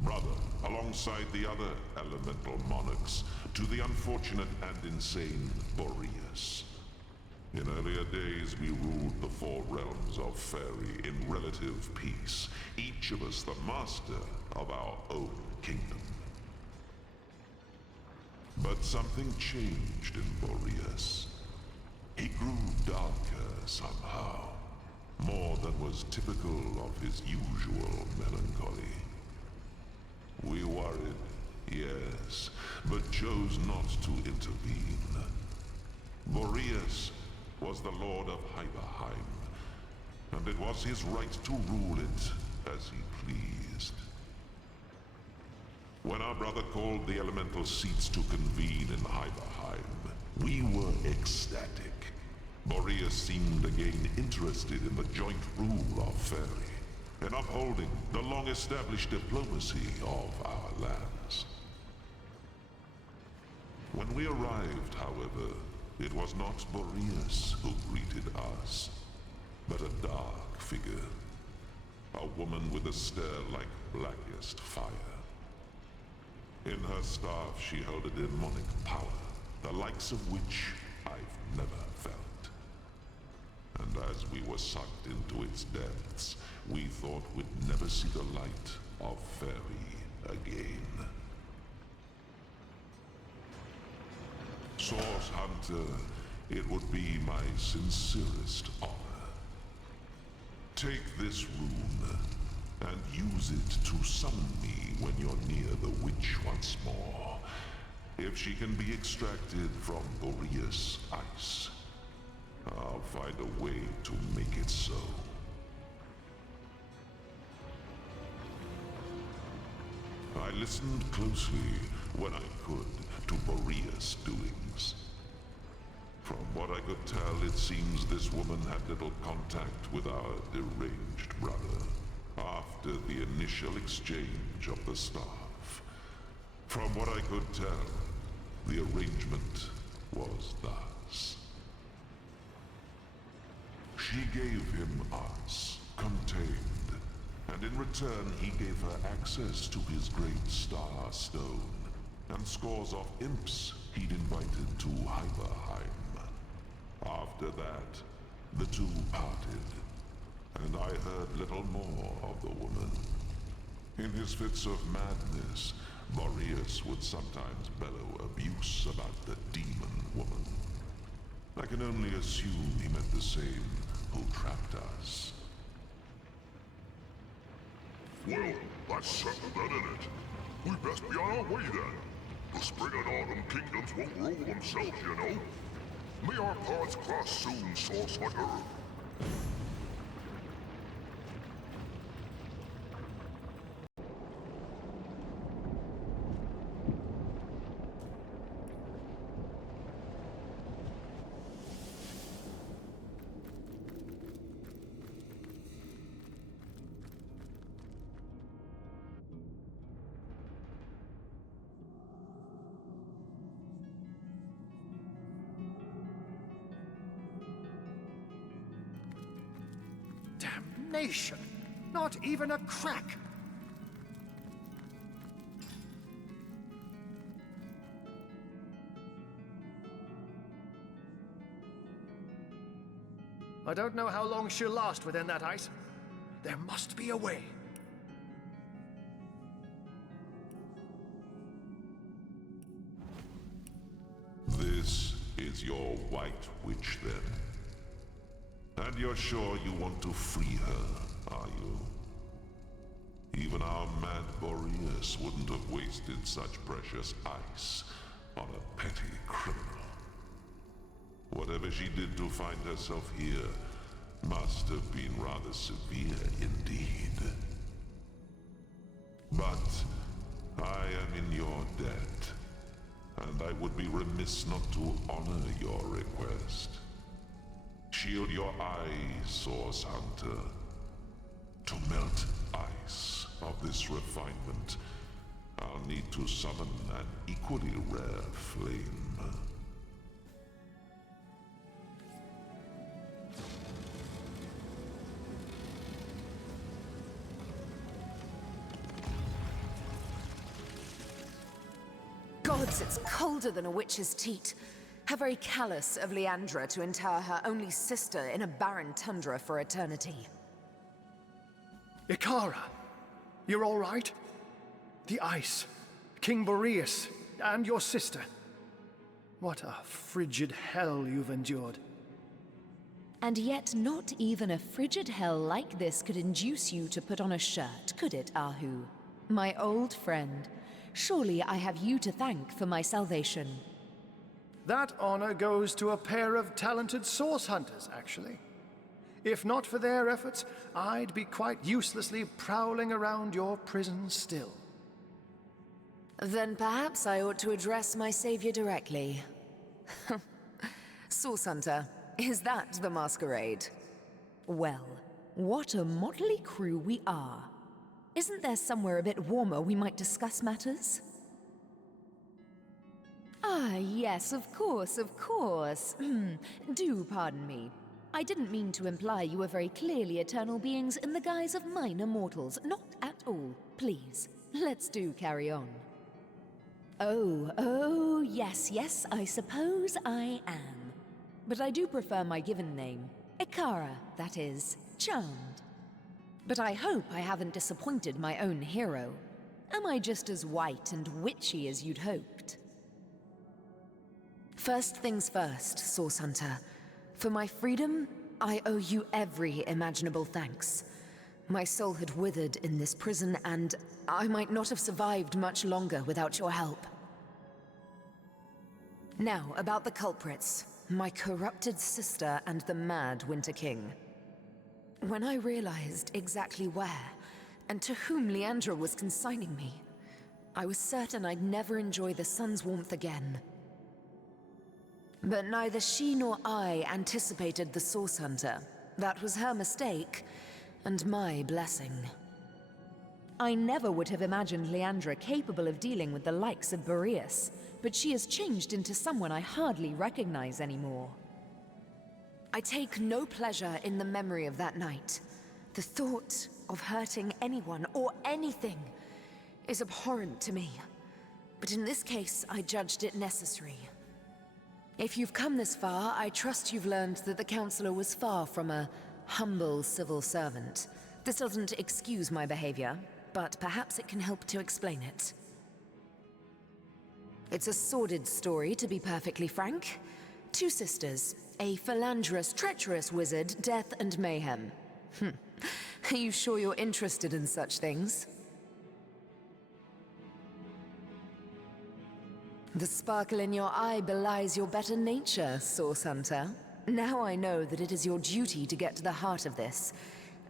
brother, alongside the other elemental monarchs, to the unfortunate and insane Boreas. In earlier days, we ruled the four realms of Fairy in relative peace, each of us the master of our own kingdom. But something changed in Boreas. He grew darker somehow, more than was typical of his usual melancholy. We worried, yes, but chose not to intervene. Boreas was the Lord of Hiberheim, and it was his right to rule it as he pleased. When our brother called the elemental seats to convene in Hiberheim, we were ecstatic. Boreas seemed again interested in the joint rule of Fairy, in upholding the long-established diplomacy of our lands. When we arrived, however, it was not Boreas who greeted us, but a dark figure. A woman with a stare like blackest fire. In her staff she held a demonic power, the likes of which I've never felt. And as we were sucked into its depths, we thought we'd never see the light of Fairy again. Source Hunter, it would be my sincerest honor. Take this rune and use it to summon me when you're near the witch once more. If she can be extracted from Boreas ice, I'll find a way to make it so. I listened closely when I could to Boreas' doings. From what I could tell, it seems this woman had little contact with our deranged brother after the initial exchange of the staff. From what I could tell, the arrangement was thus. She gave him us, contained, and in return he gave her access to his great star stone, and scores of imps he'd invited to Hiberheim. After that, the two parted, and I heard little more of the woman. In his fits of madness, Boreas would sometimes bellow abuse about the demon woman. I can only assume he meant the same who trapped us. Well, that's settled then, isn't it? We best be on our way then. The spring and autumn kingdoms won't rule themselves, you know. May our paths cross soon, Source Hunter. Damnation! Not even a crack! I don't know how long she'll last within that ice. There must be a way. This is your White Witch, then? And you're sure you want to free her, are you? Even our mad Boreas wouldn't have wasted such precious ice on a petty criminal. Whatever she did to find herself here must have been rather severe indeed. But I am in your debt, and I would be remiss not to honor your request. Shield your eyes, Source Hunter. To melt ice of this refinement, I'll need to summon an equally rare flame. Gods, it's colder than a witch's teat. How very callous of Leandra to inter her only sister in a barren tundra for eternity. Ícara, you're all right? The ice, King Boreas, and your sister. What a frigid hell you've endured. And yet not even a frigid hell like this could induce you to put on a shirt, could it, Arhu? My old friend, surely I have you to thank for my salvation. That honor goes to a pair of talented source hunters, actually. If not for their efforts, I'd be quite uselessly prowling around your prison still. Then perhaps I ought to address my savior directly. Source Hunter, is that the masquerade? Well, what a motley crew we are. Isn't there somewhere a bit warmer we might discuss matters? Ah, yes, of course, of course. Do pardon me. I didn't mean to imply you were very clearly eternal beings in the guise of minor mortals. Not at all. Please, let's do carry on. Oh, yes, I suppose I am. but I do prefer my given name. Ícara, that is. Charmed. But I hope I haven't disappointed my own hero. Am I just as white and witchy as you'd hoped? First things first, Source Hunter. For my freedom, I owe you every imaginable thanks. My soul had withered in this prison, and I might not have survived much longer without your help. Now, about the culprits. My corrupted sister and the mad Winter King. When I realized exactly where, and to whom Leandra was consigning me, I was certain I'd never enjoy the sun's warmth again. But neither she nor I anticipated the Source Hunter. That was her mistake, and my blessing. I never would have imagined Leandra capable of dealing with the likes of Boreas, but she has changed into someone I hardly recognize anymore. I take no pleasure in the memory of that night. The thought of hurting anyone or anything is abhorrent to me. But in this case, I judged it necessary. If you've come this far, I trust you've learned that the Counselor was far from a humble civil servant. This doesn't excuse my behavior, but perhaps it can help to explain it. It's a sordid story, to be perfectly frank. Two sisters, a philanderous, treacherous wizard, death and mayhem. Are you sure you're interested in such things? The sparkle in your eye belies your better nature, Source Hunter. Now I know that it is your duty to get to the heart of this.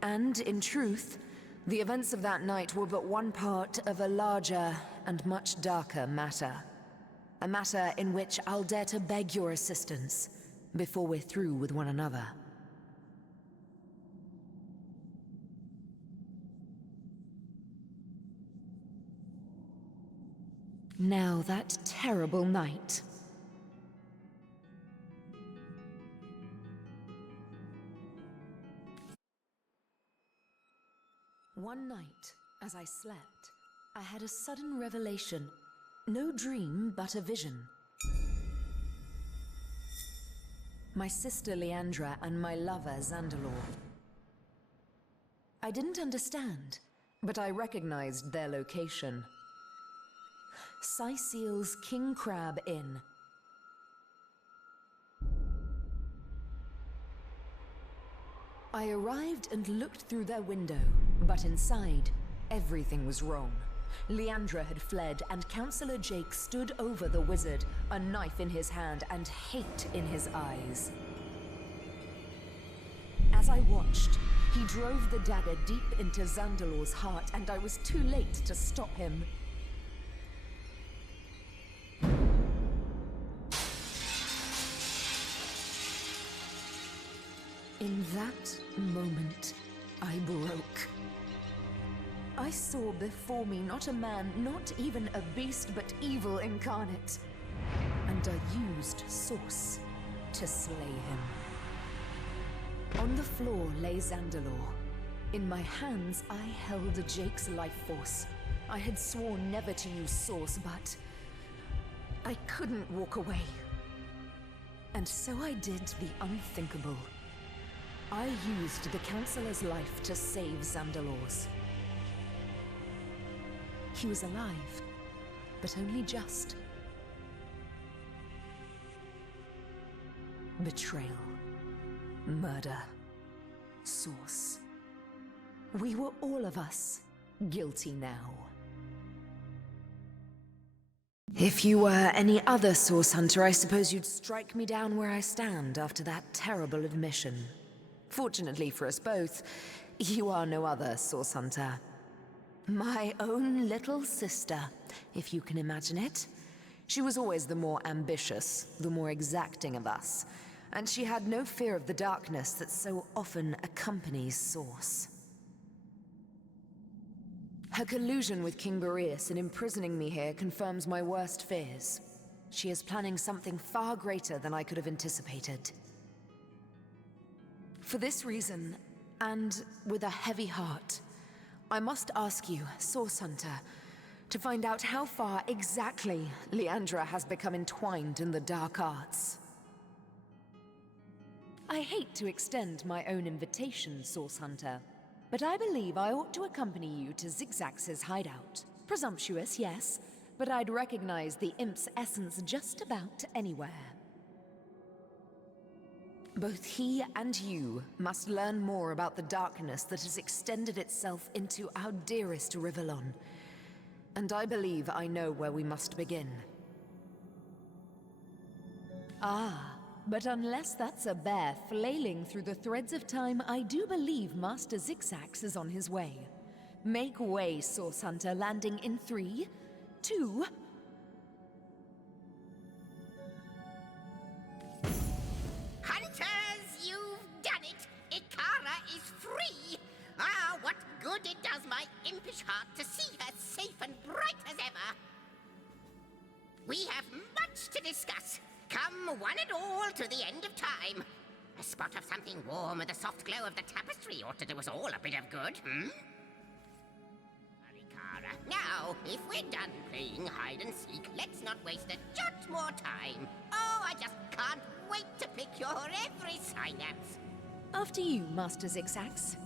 And, in truth, the events of that night were but one part of a larger and much darker matter. A matter in which I'll dare to beg your assistance before we're through with one another. Now that terrible night. One night, as I slept, I had a sudden revelation. No dream, but a vision. My sister Leandra and my lover Zandalor. I didn't understand, but I recognized their location. Cyseal's King Crab Inn. I arrived and looked through their window, but inside, everything was wrong. Leandra had fled, and Counselor Jake stood over the wizard, a knife in his hand and hate in his eyes. As I watched, he drove the dagger deep into Zandalor's heart, and I was too late to stop him. In that moment, I broke. I saw before me not a man, not even a beast, but evil incarnate. And I used Source to slay him. On the floor lay Zandalor. In my hands, I held Jake's life force. I had sworn never to use Source, but I couldn't walk away. And so I did the unthinkable. I used the Counselor's life to save Zandalor's. He was alive, but only just. Betrayal. Murder. Source. We were all of us guilty now. If you were any other Source Hunter, I suppose you'd strike me down where I stand after that terrible admission. Fortunately for us both, you are no other Source Hunter. My own little sister, if you can imagine it. She was always the more ambitious, the more exacting of us, and she had no fear of the darkness that so often accompanies Source. Her collusion with King Boreas in imprisoning me here confirms my worst fears. She is planning something far greater than I could have anticipated. For this reason, and with a heavy heart, I must ask you, Source Hunter, to find out how far exactly Leandra has become entwined in the dark arts. I hate to extend my own invitation, Source Hunter, but I believe I ought to accompany you to Zigzax's hideout. Presumptuous, yes, but I'd recognize the imp's essence just about anywhere. Both he and you must learn more about the darkness that has extended itself into our dearest Rivellon. And I believe I know where we must begin. Ah, but unless that's a bear flailing through the threads of time, I do believe Master Zigzax is on his way. Make way, Source Hunter, landing in 3, 2... Hunters, you've done it! Ícara is free! Ah, what good it does my impish heart to see her safe and bright as ever! We have much to discuss. Come one and all to the end of time. A spot of something warm and the soft glow of the tapestry ought to do us all a bit of good, Ícara, now, if we're done playing hide and seek, let's not waste a jot more time. Oh, I just can't wait to pick your every synapse. After you, Master Zigzax.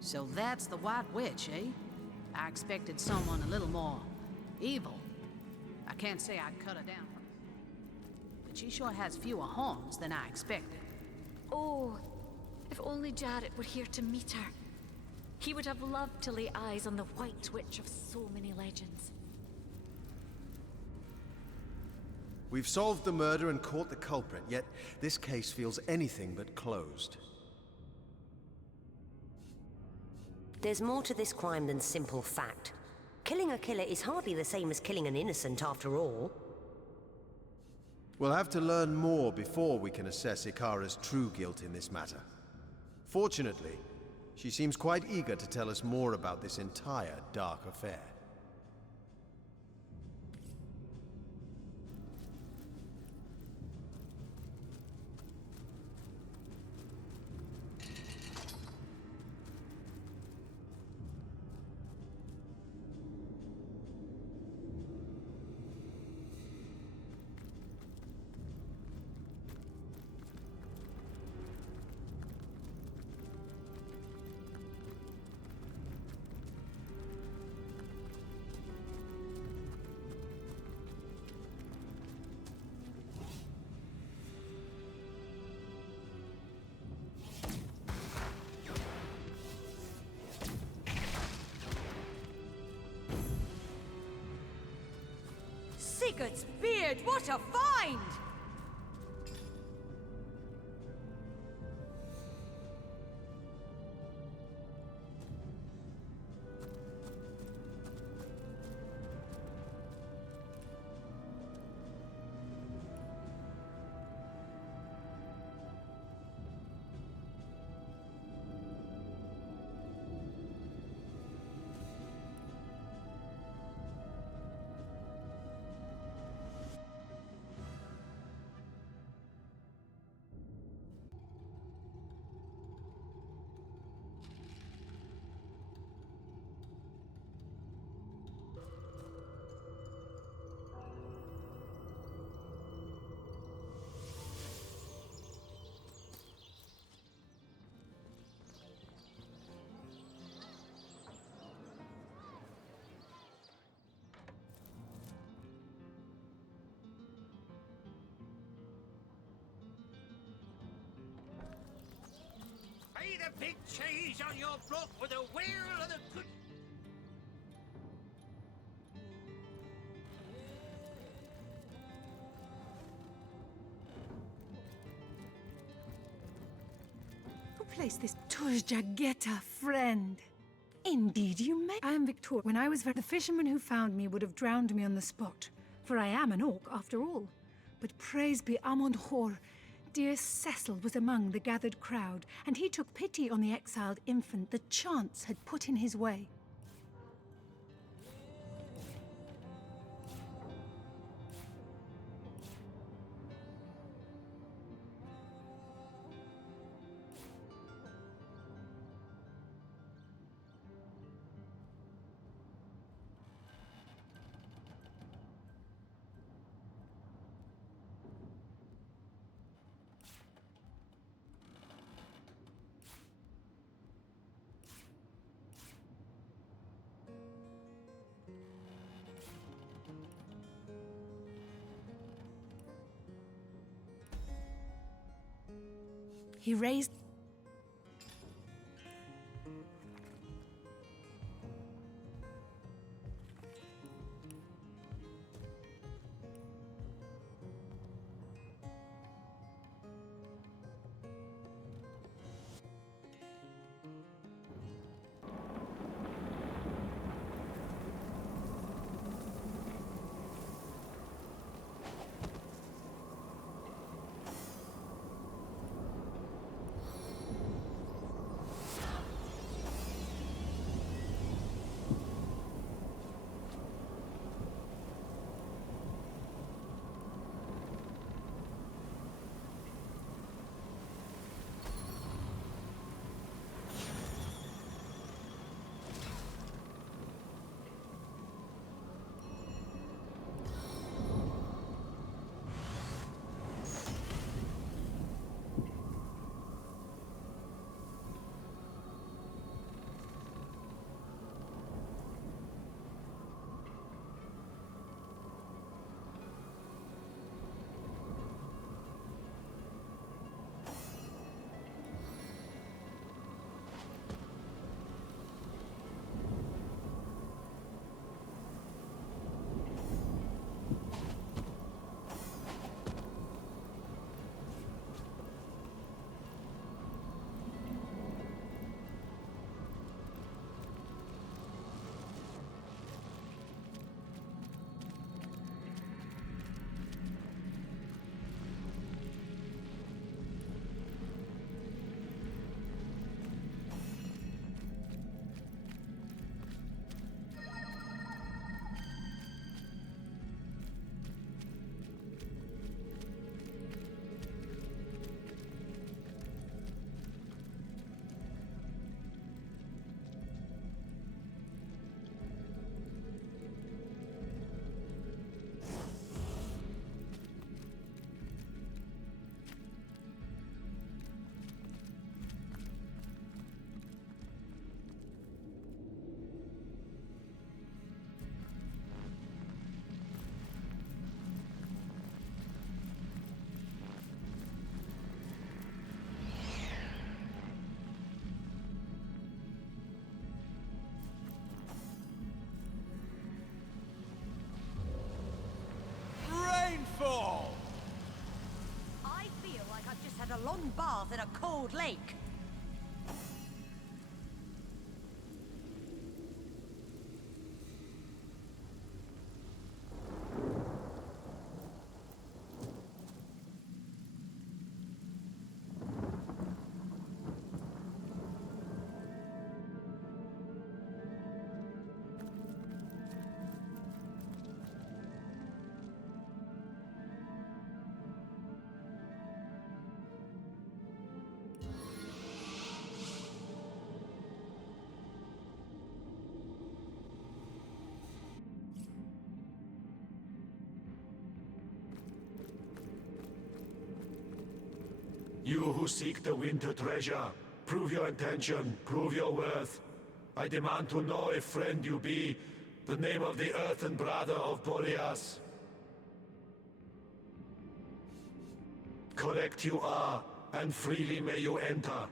So that's the White Witch, eh? I expected someone a little more evil. I can't say I'd cut her down from it, but she sure has fewer horns than I expected. Oh, if only Jarrett were here to meet her. He would have loved to lay eyes on the White Witch of so many legends. We've solved the murder and caught the culprit, yet this case feels anything but closed. There's more to this crime than simple fact. Killing a killer is hardly the same as killing an innocent, after all. We'll have to learn more before we can assess Ícara's true guilt in this matter. Fortunately, she seems quite eager to tell us more about this entire dark affair. Sigurd's beard, what a find! Pay the big cheese on your block with a wheel of the good... Who placed this Turjageta, friend? Indeed you may. I am Victor. When I was the fisherman who found me would have drowned me on the spot, for I am an orc after all. But praise be Amon Hor, dear Cecil was among the gathered crowd, and he took pity on the exiled infant that chance had put in his way. He raised... Rainfall! I feel like I've just had a long bath in a cold lake. You who seek the winter treasure, prove your intention, prove your worth. I demand to know if friend you be, the name of the earthen brother of Boreas. Correct you are, and freely may you enter.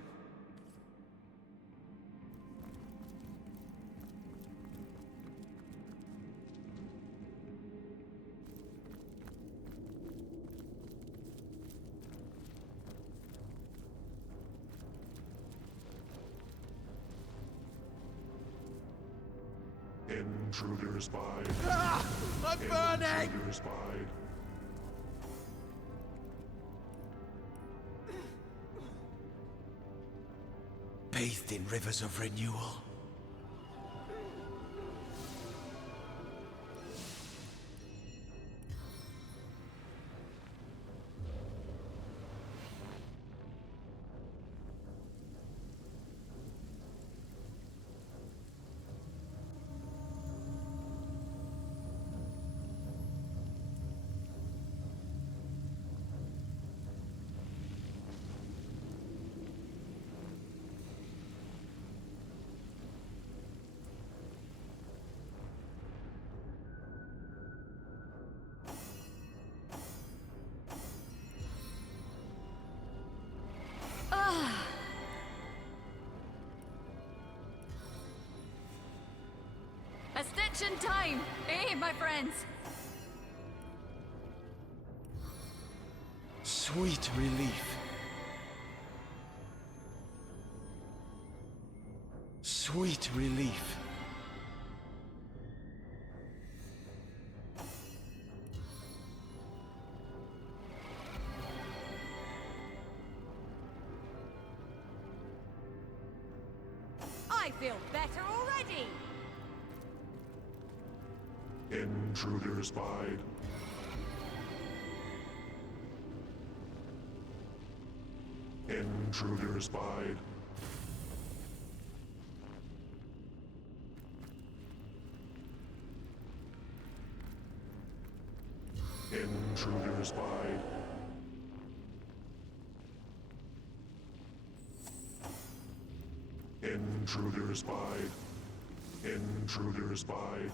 Intruder spied. Ah! I'm burning! Intruder spied. Bathed in rivers of renewal. Action time! Eh, my friends? Sweet relief. Sweet relief. I feel better already! Intruder spied. Intruder spied. Intruder spied. Intruder spied. Intruder spied. Intruder spied.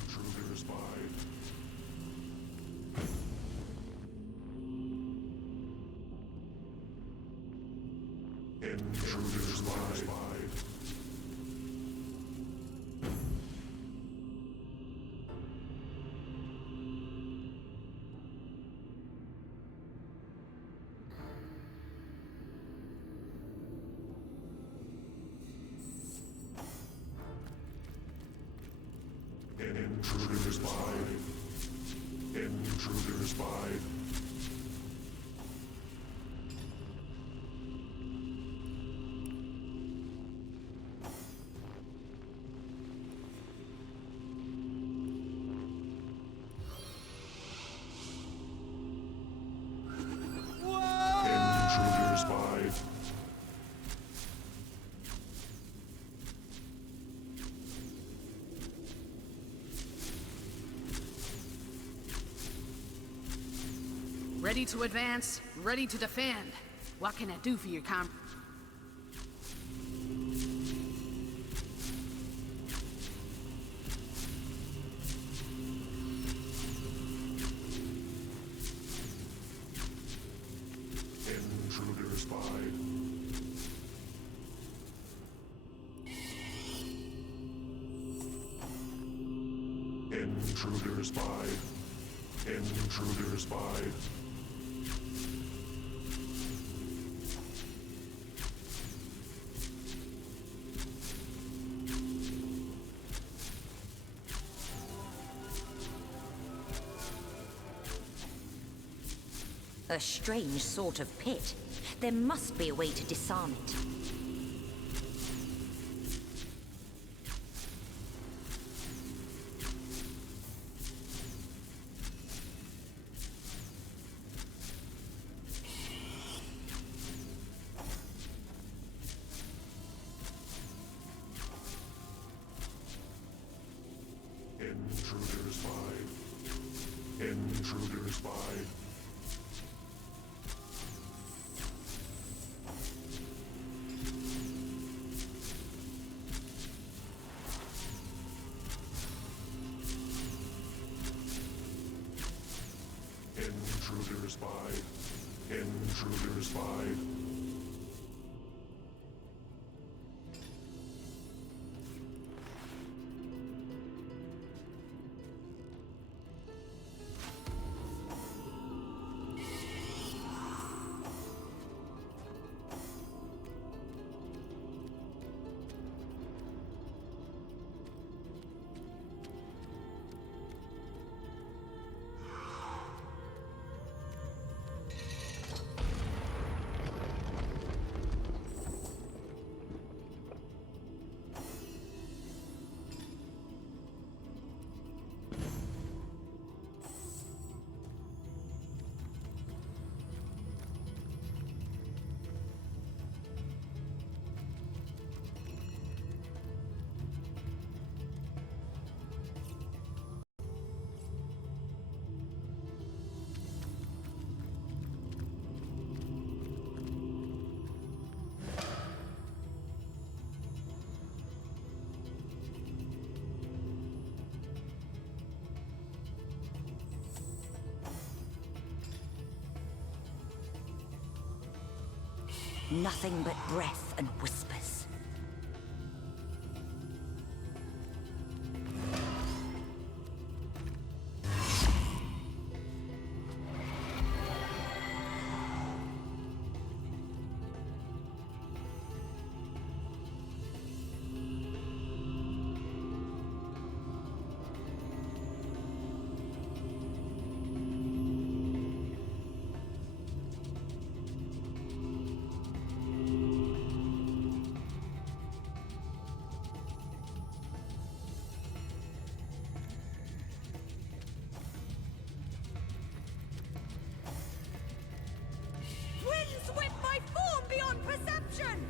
Intruder spied. Intruder spied. Intruder spied. Intruder spied. Ready to advance, ready to defend. What can I do for you, comrade? Intruder spied. Intruder spied. Intruder spied. A strange sort of pit. There must be a way to disarm it. Intruder spied. Intruder spied. Intruder spied. Intruder spied. Nothing but breath and whispers. Windswept my form beyond perception!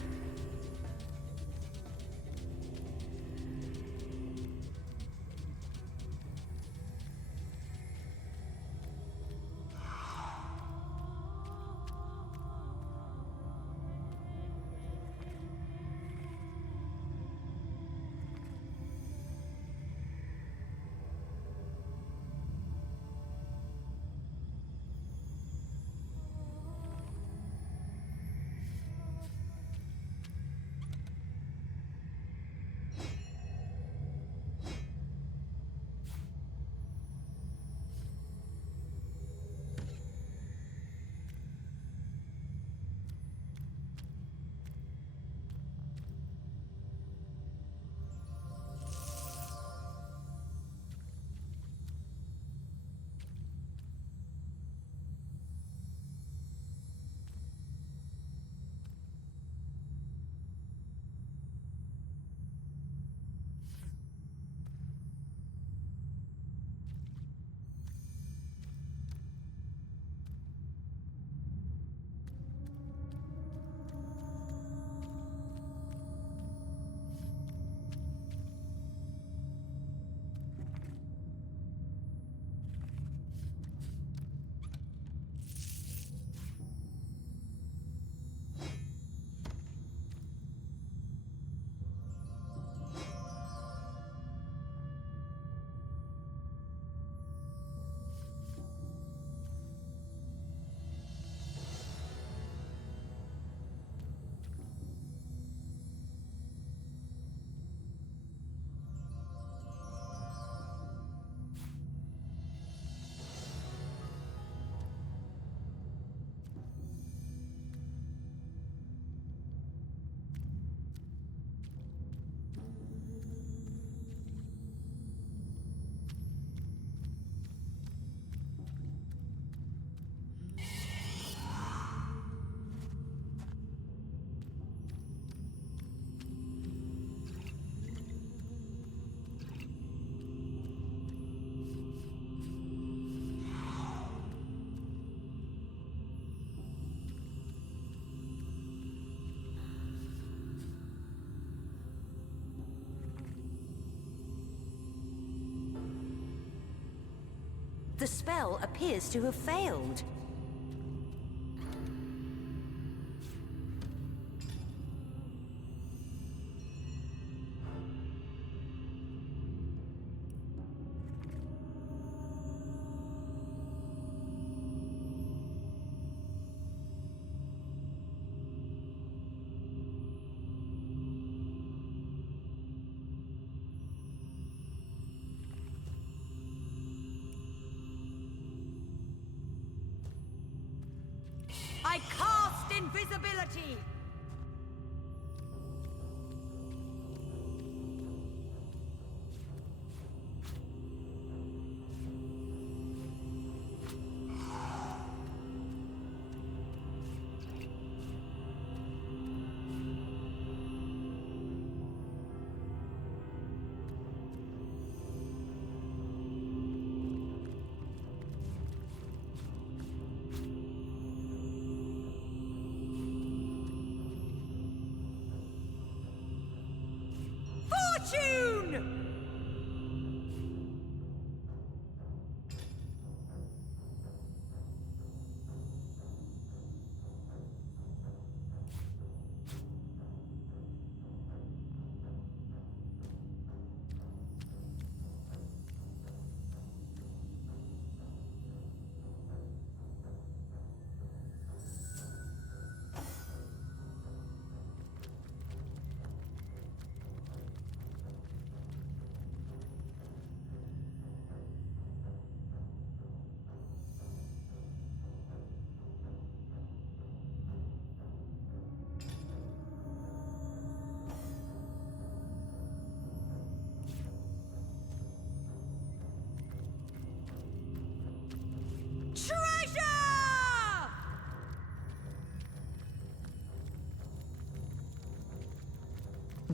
The spell appears to have failed. I cast invisibility!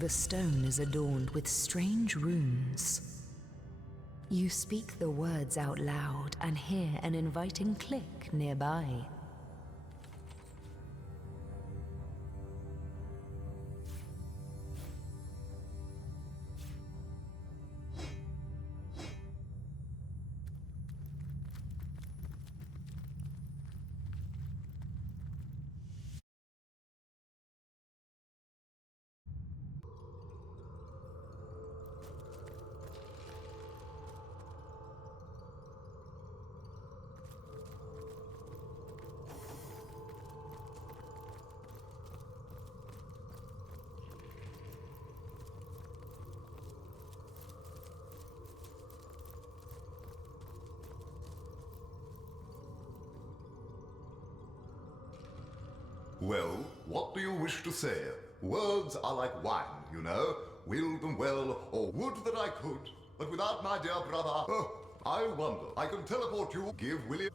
The stone is adorned with strange runes. You speak the words out loud and hear an inviting click nearby. Well, what do you wish to say? Words are like wine, you know. Will them well, or would that I could. But without my dear brother, oh, I wonder. I can teleport you. Give William...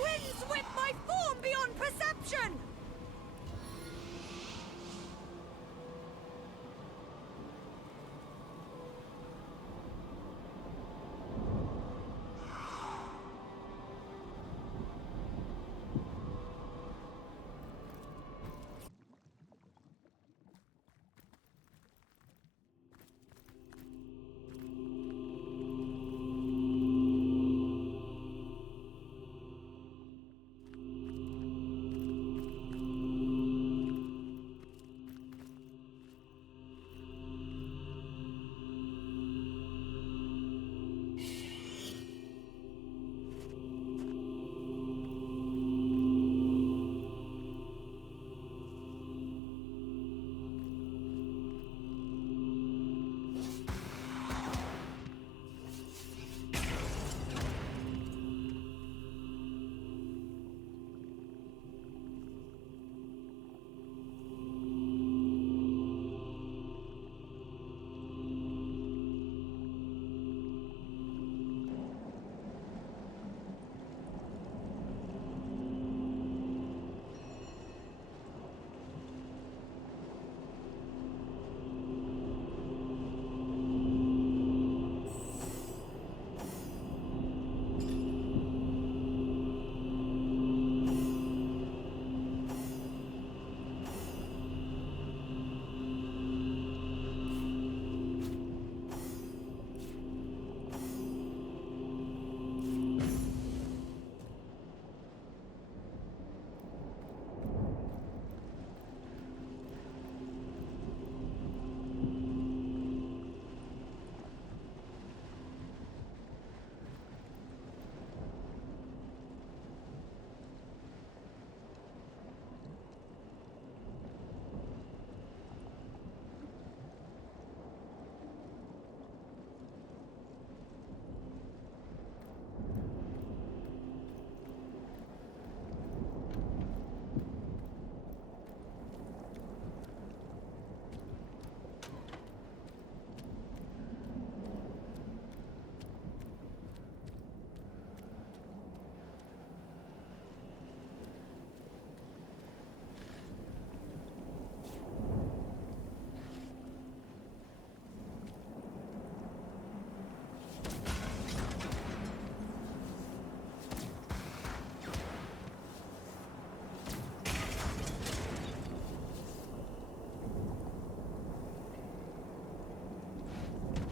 Winds whip my form beyond perception!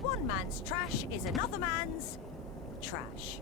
One man's trash is another man's trash.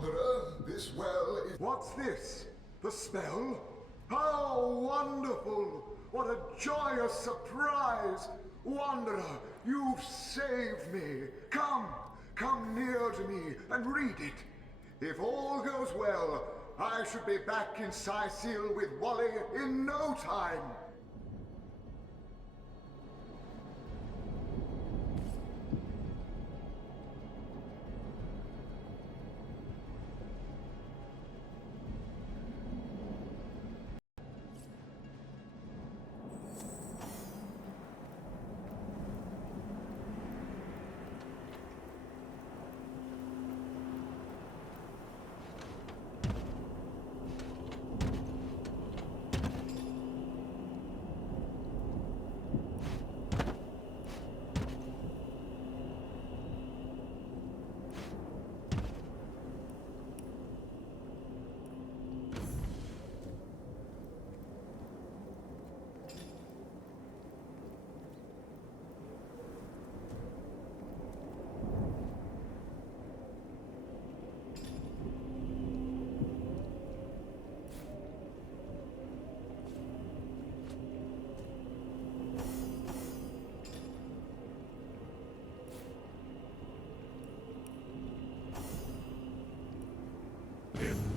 Wanderer, this well is... What's this? The spell? How wonderful! What a joyous surprise! Wanderer, you've saved me! Come near to me and read it. If all goes well, I should be back in Cyseal with Wally in no time.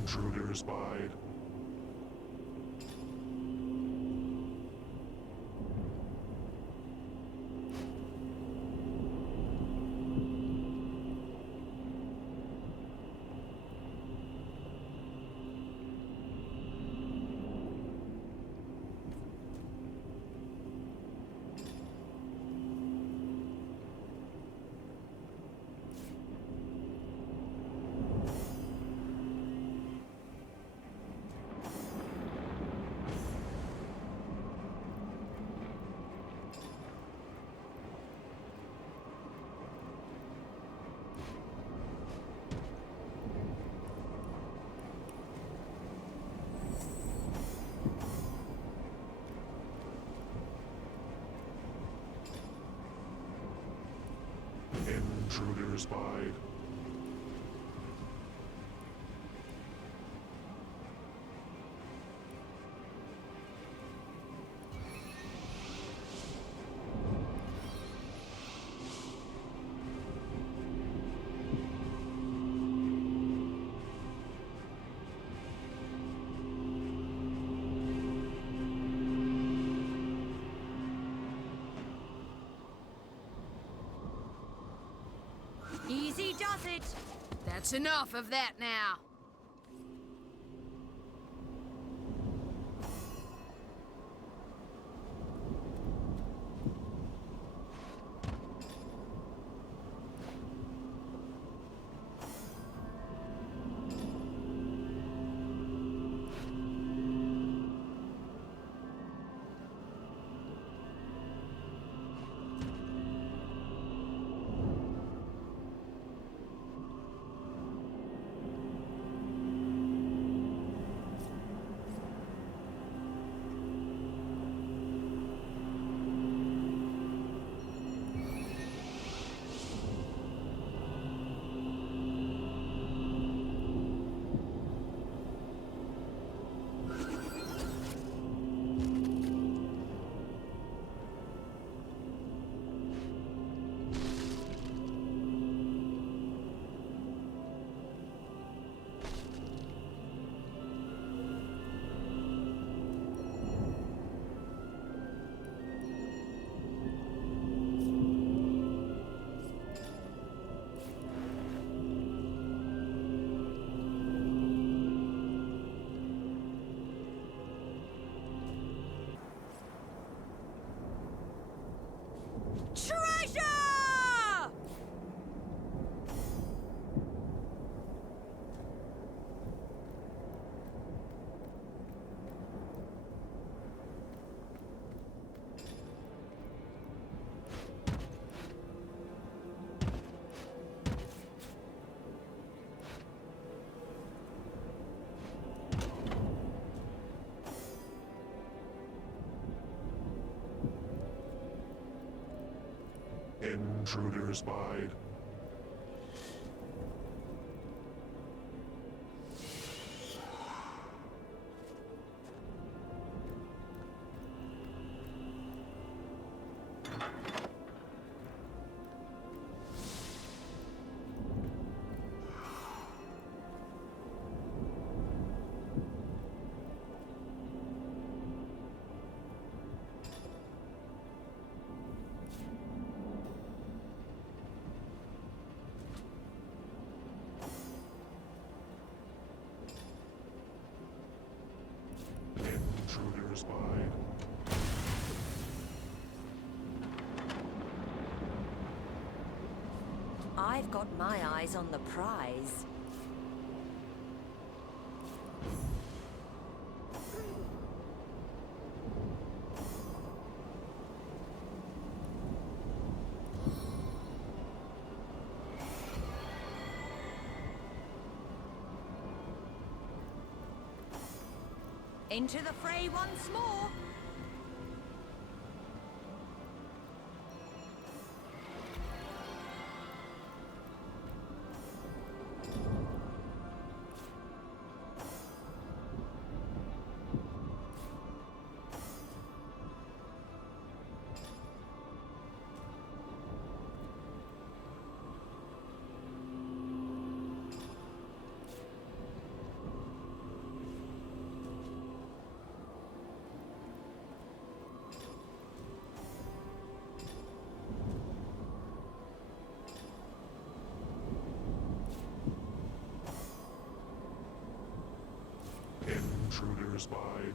Intruders bide. Intruders bide. Easy does it. That's enough of that now. Treasure! Intruders bide. Intruder spied. I've got my eyes on the prize. Into the fray once more. Intruder spied.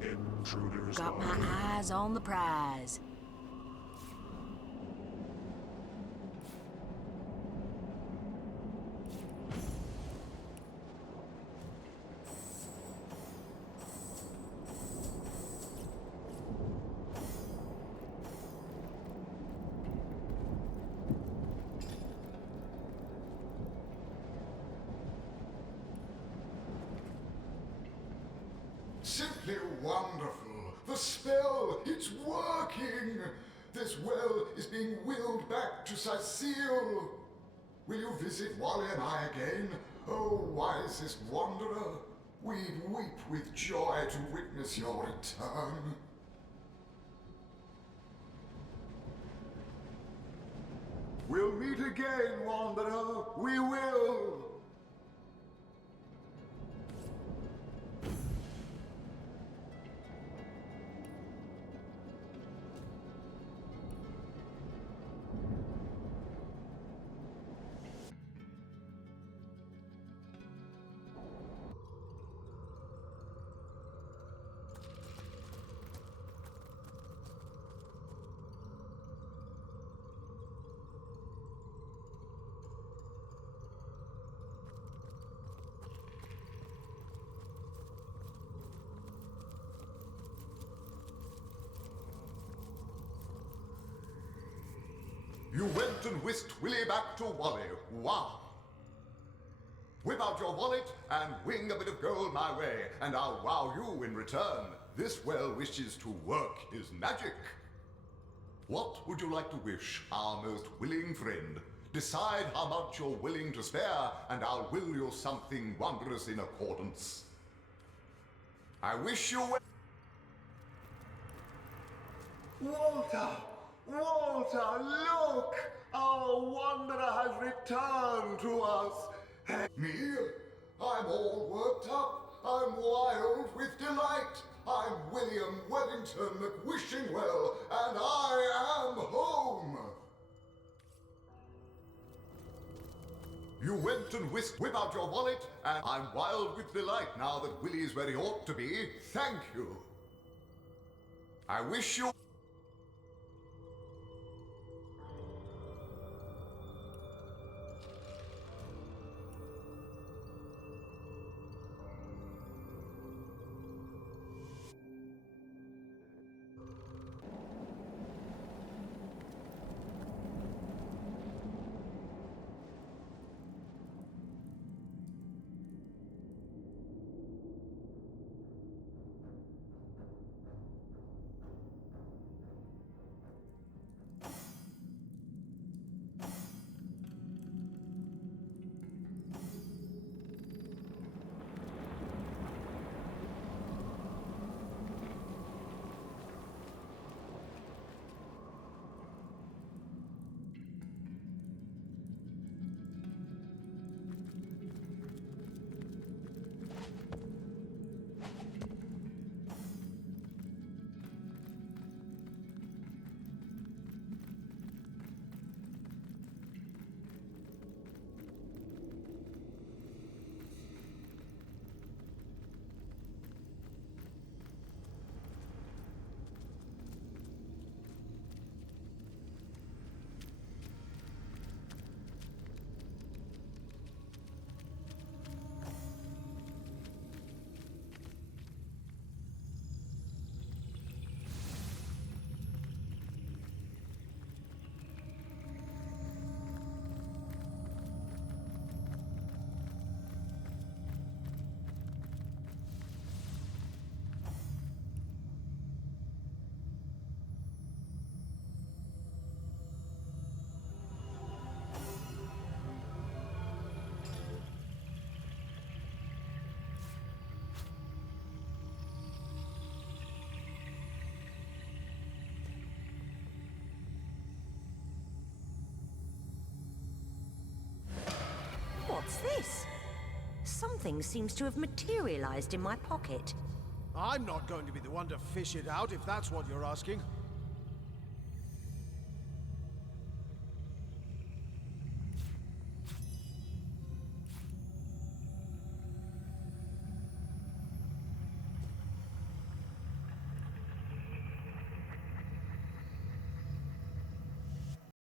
Intruder spied. Got my eyes on the prize. Simply wonderful. The spell, it's working. This well is being willed back to Cyseal. Will you visit Wally and I again? Oh, wisest wanderer. We'd weep with joy to witness your return. We'll meet again, wanderer. We will. You went and whisked Willy back to Wally. Wow! Whip out your wallet and wing a bit of gold my way, and I'll wow you in return. This well wishes to work his magic. What would you like to wish, our most willing friend? Decide how much you're willing to spare, and I'll will you something wondrous in accordance. I wish you well. Walter! Walter, look! Our wanderer has returned to us. Me? I'm all worked up. I'm wild with delight. I'm William Wellington McWishingwell, and I am home. You went and whip out your wallet, and I'm wild with delight now that Willy's where he ought to be. Thank you. I wish you... What's this? Something seems to have materialized in my pocket. I'm not going to be the one to fish it out, if that's what you're asking.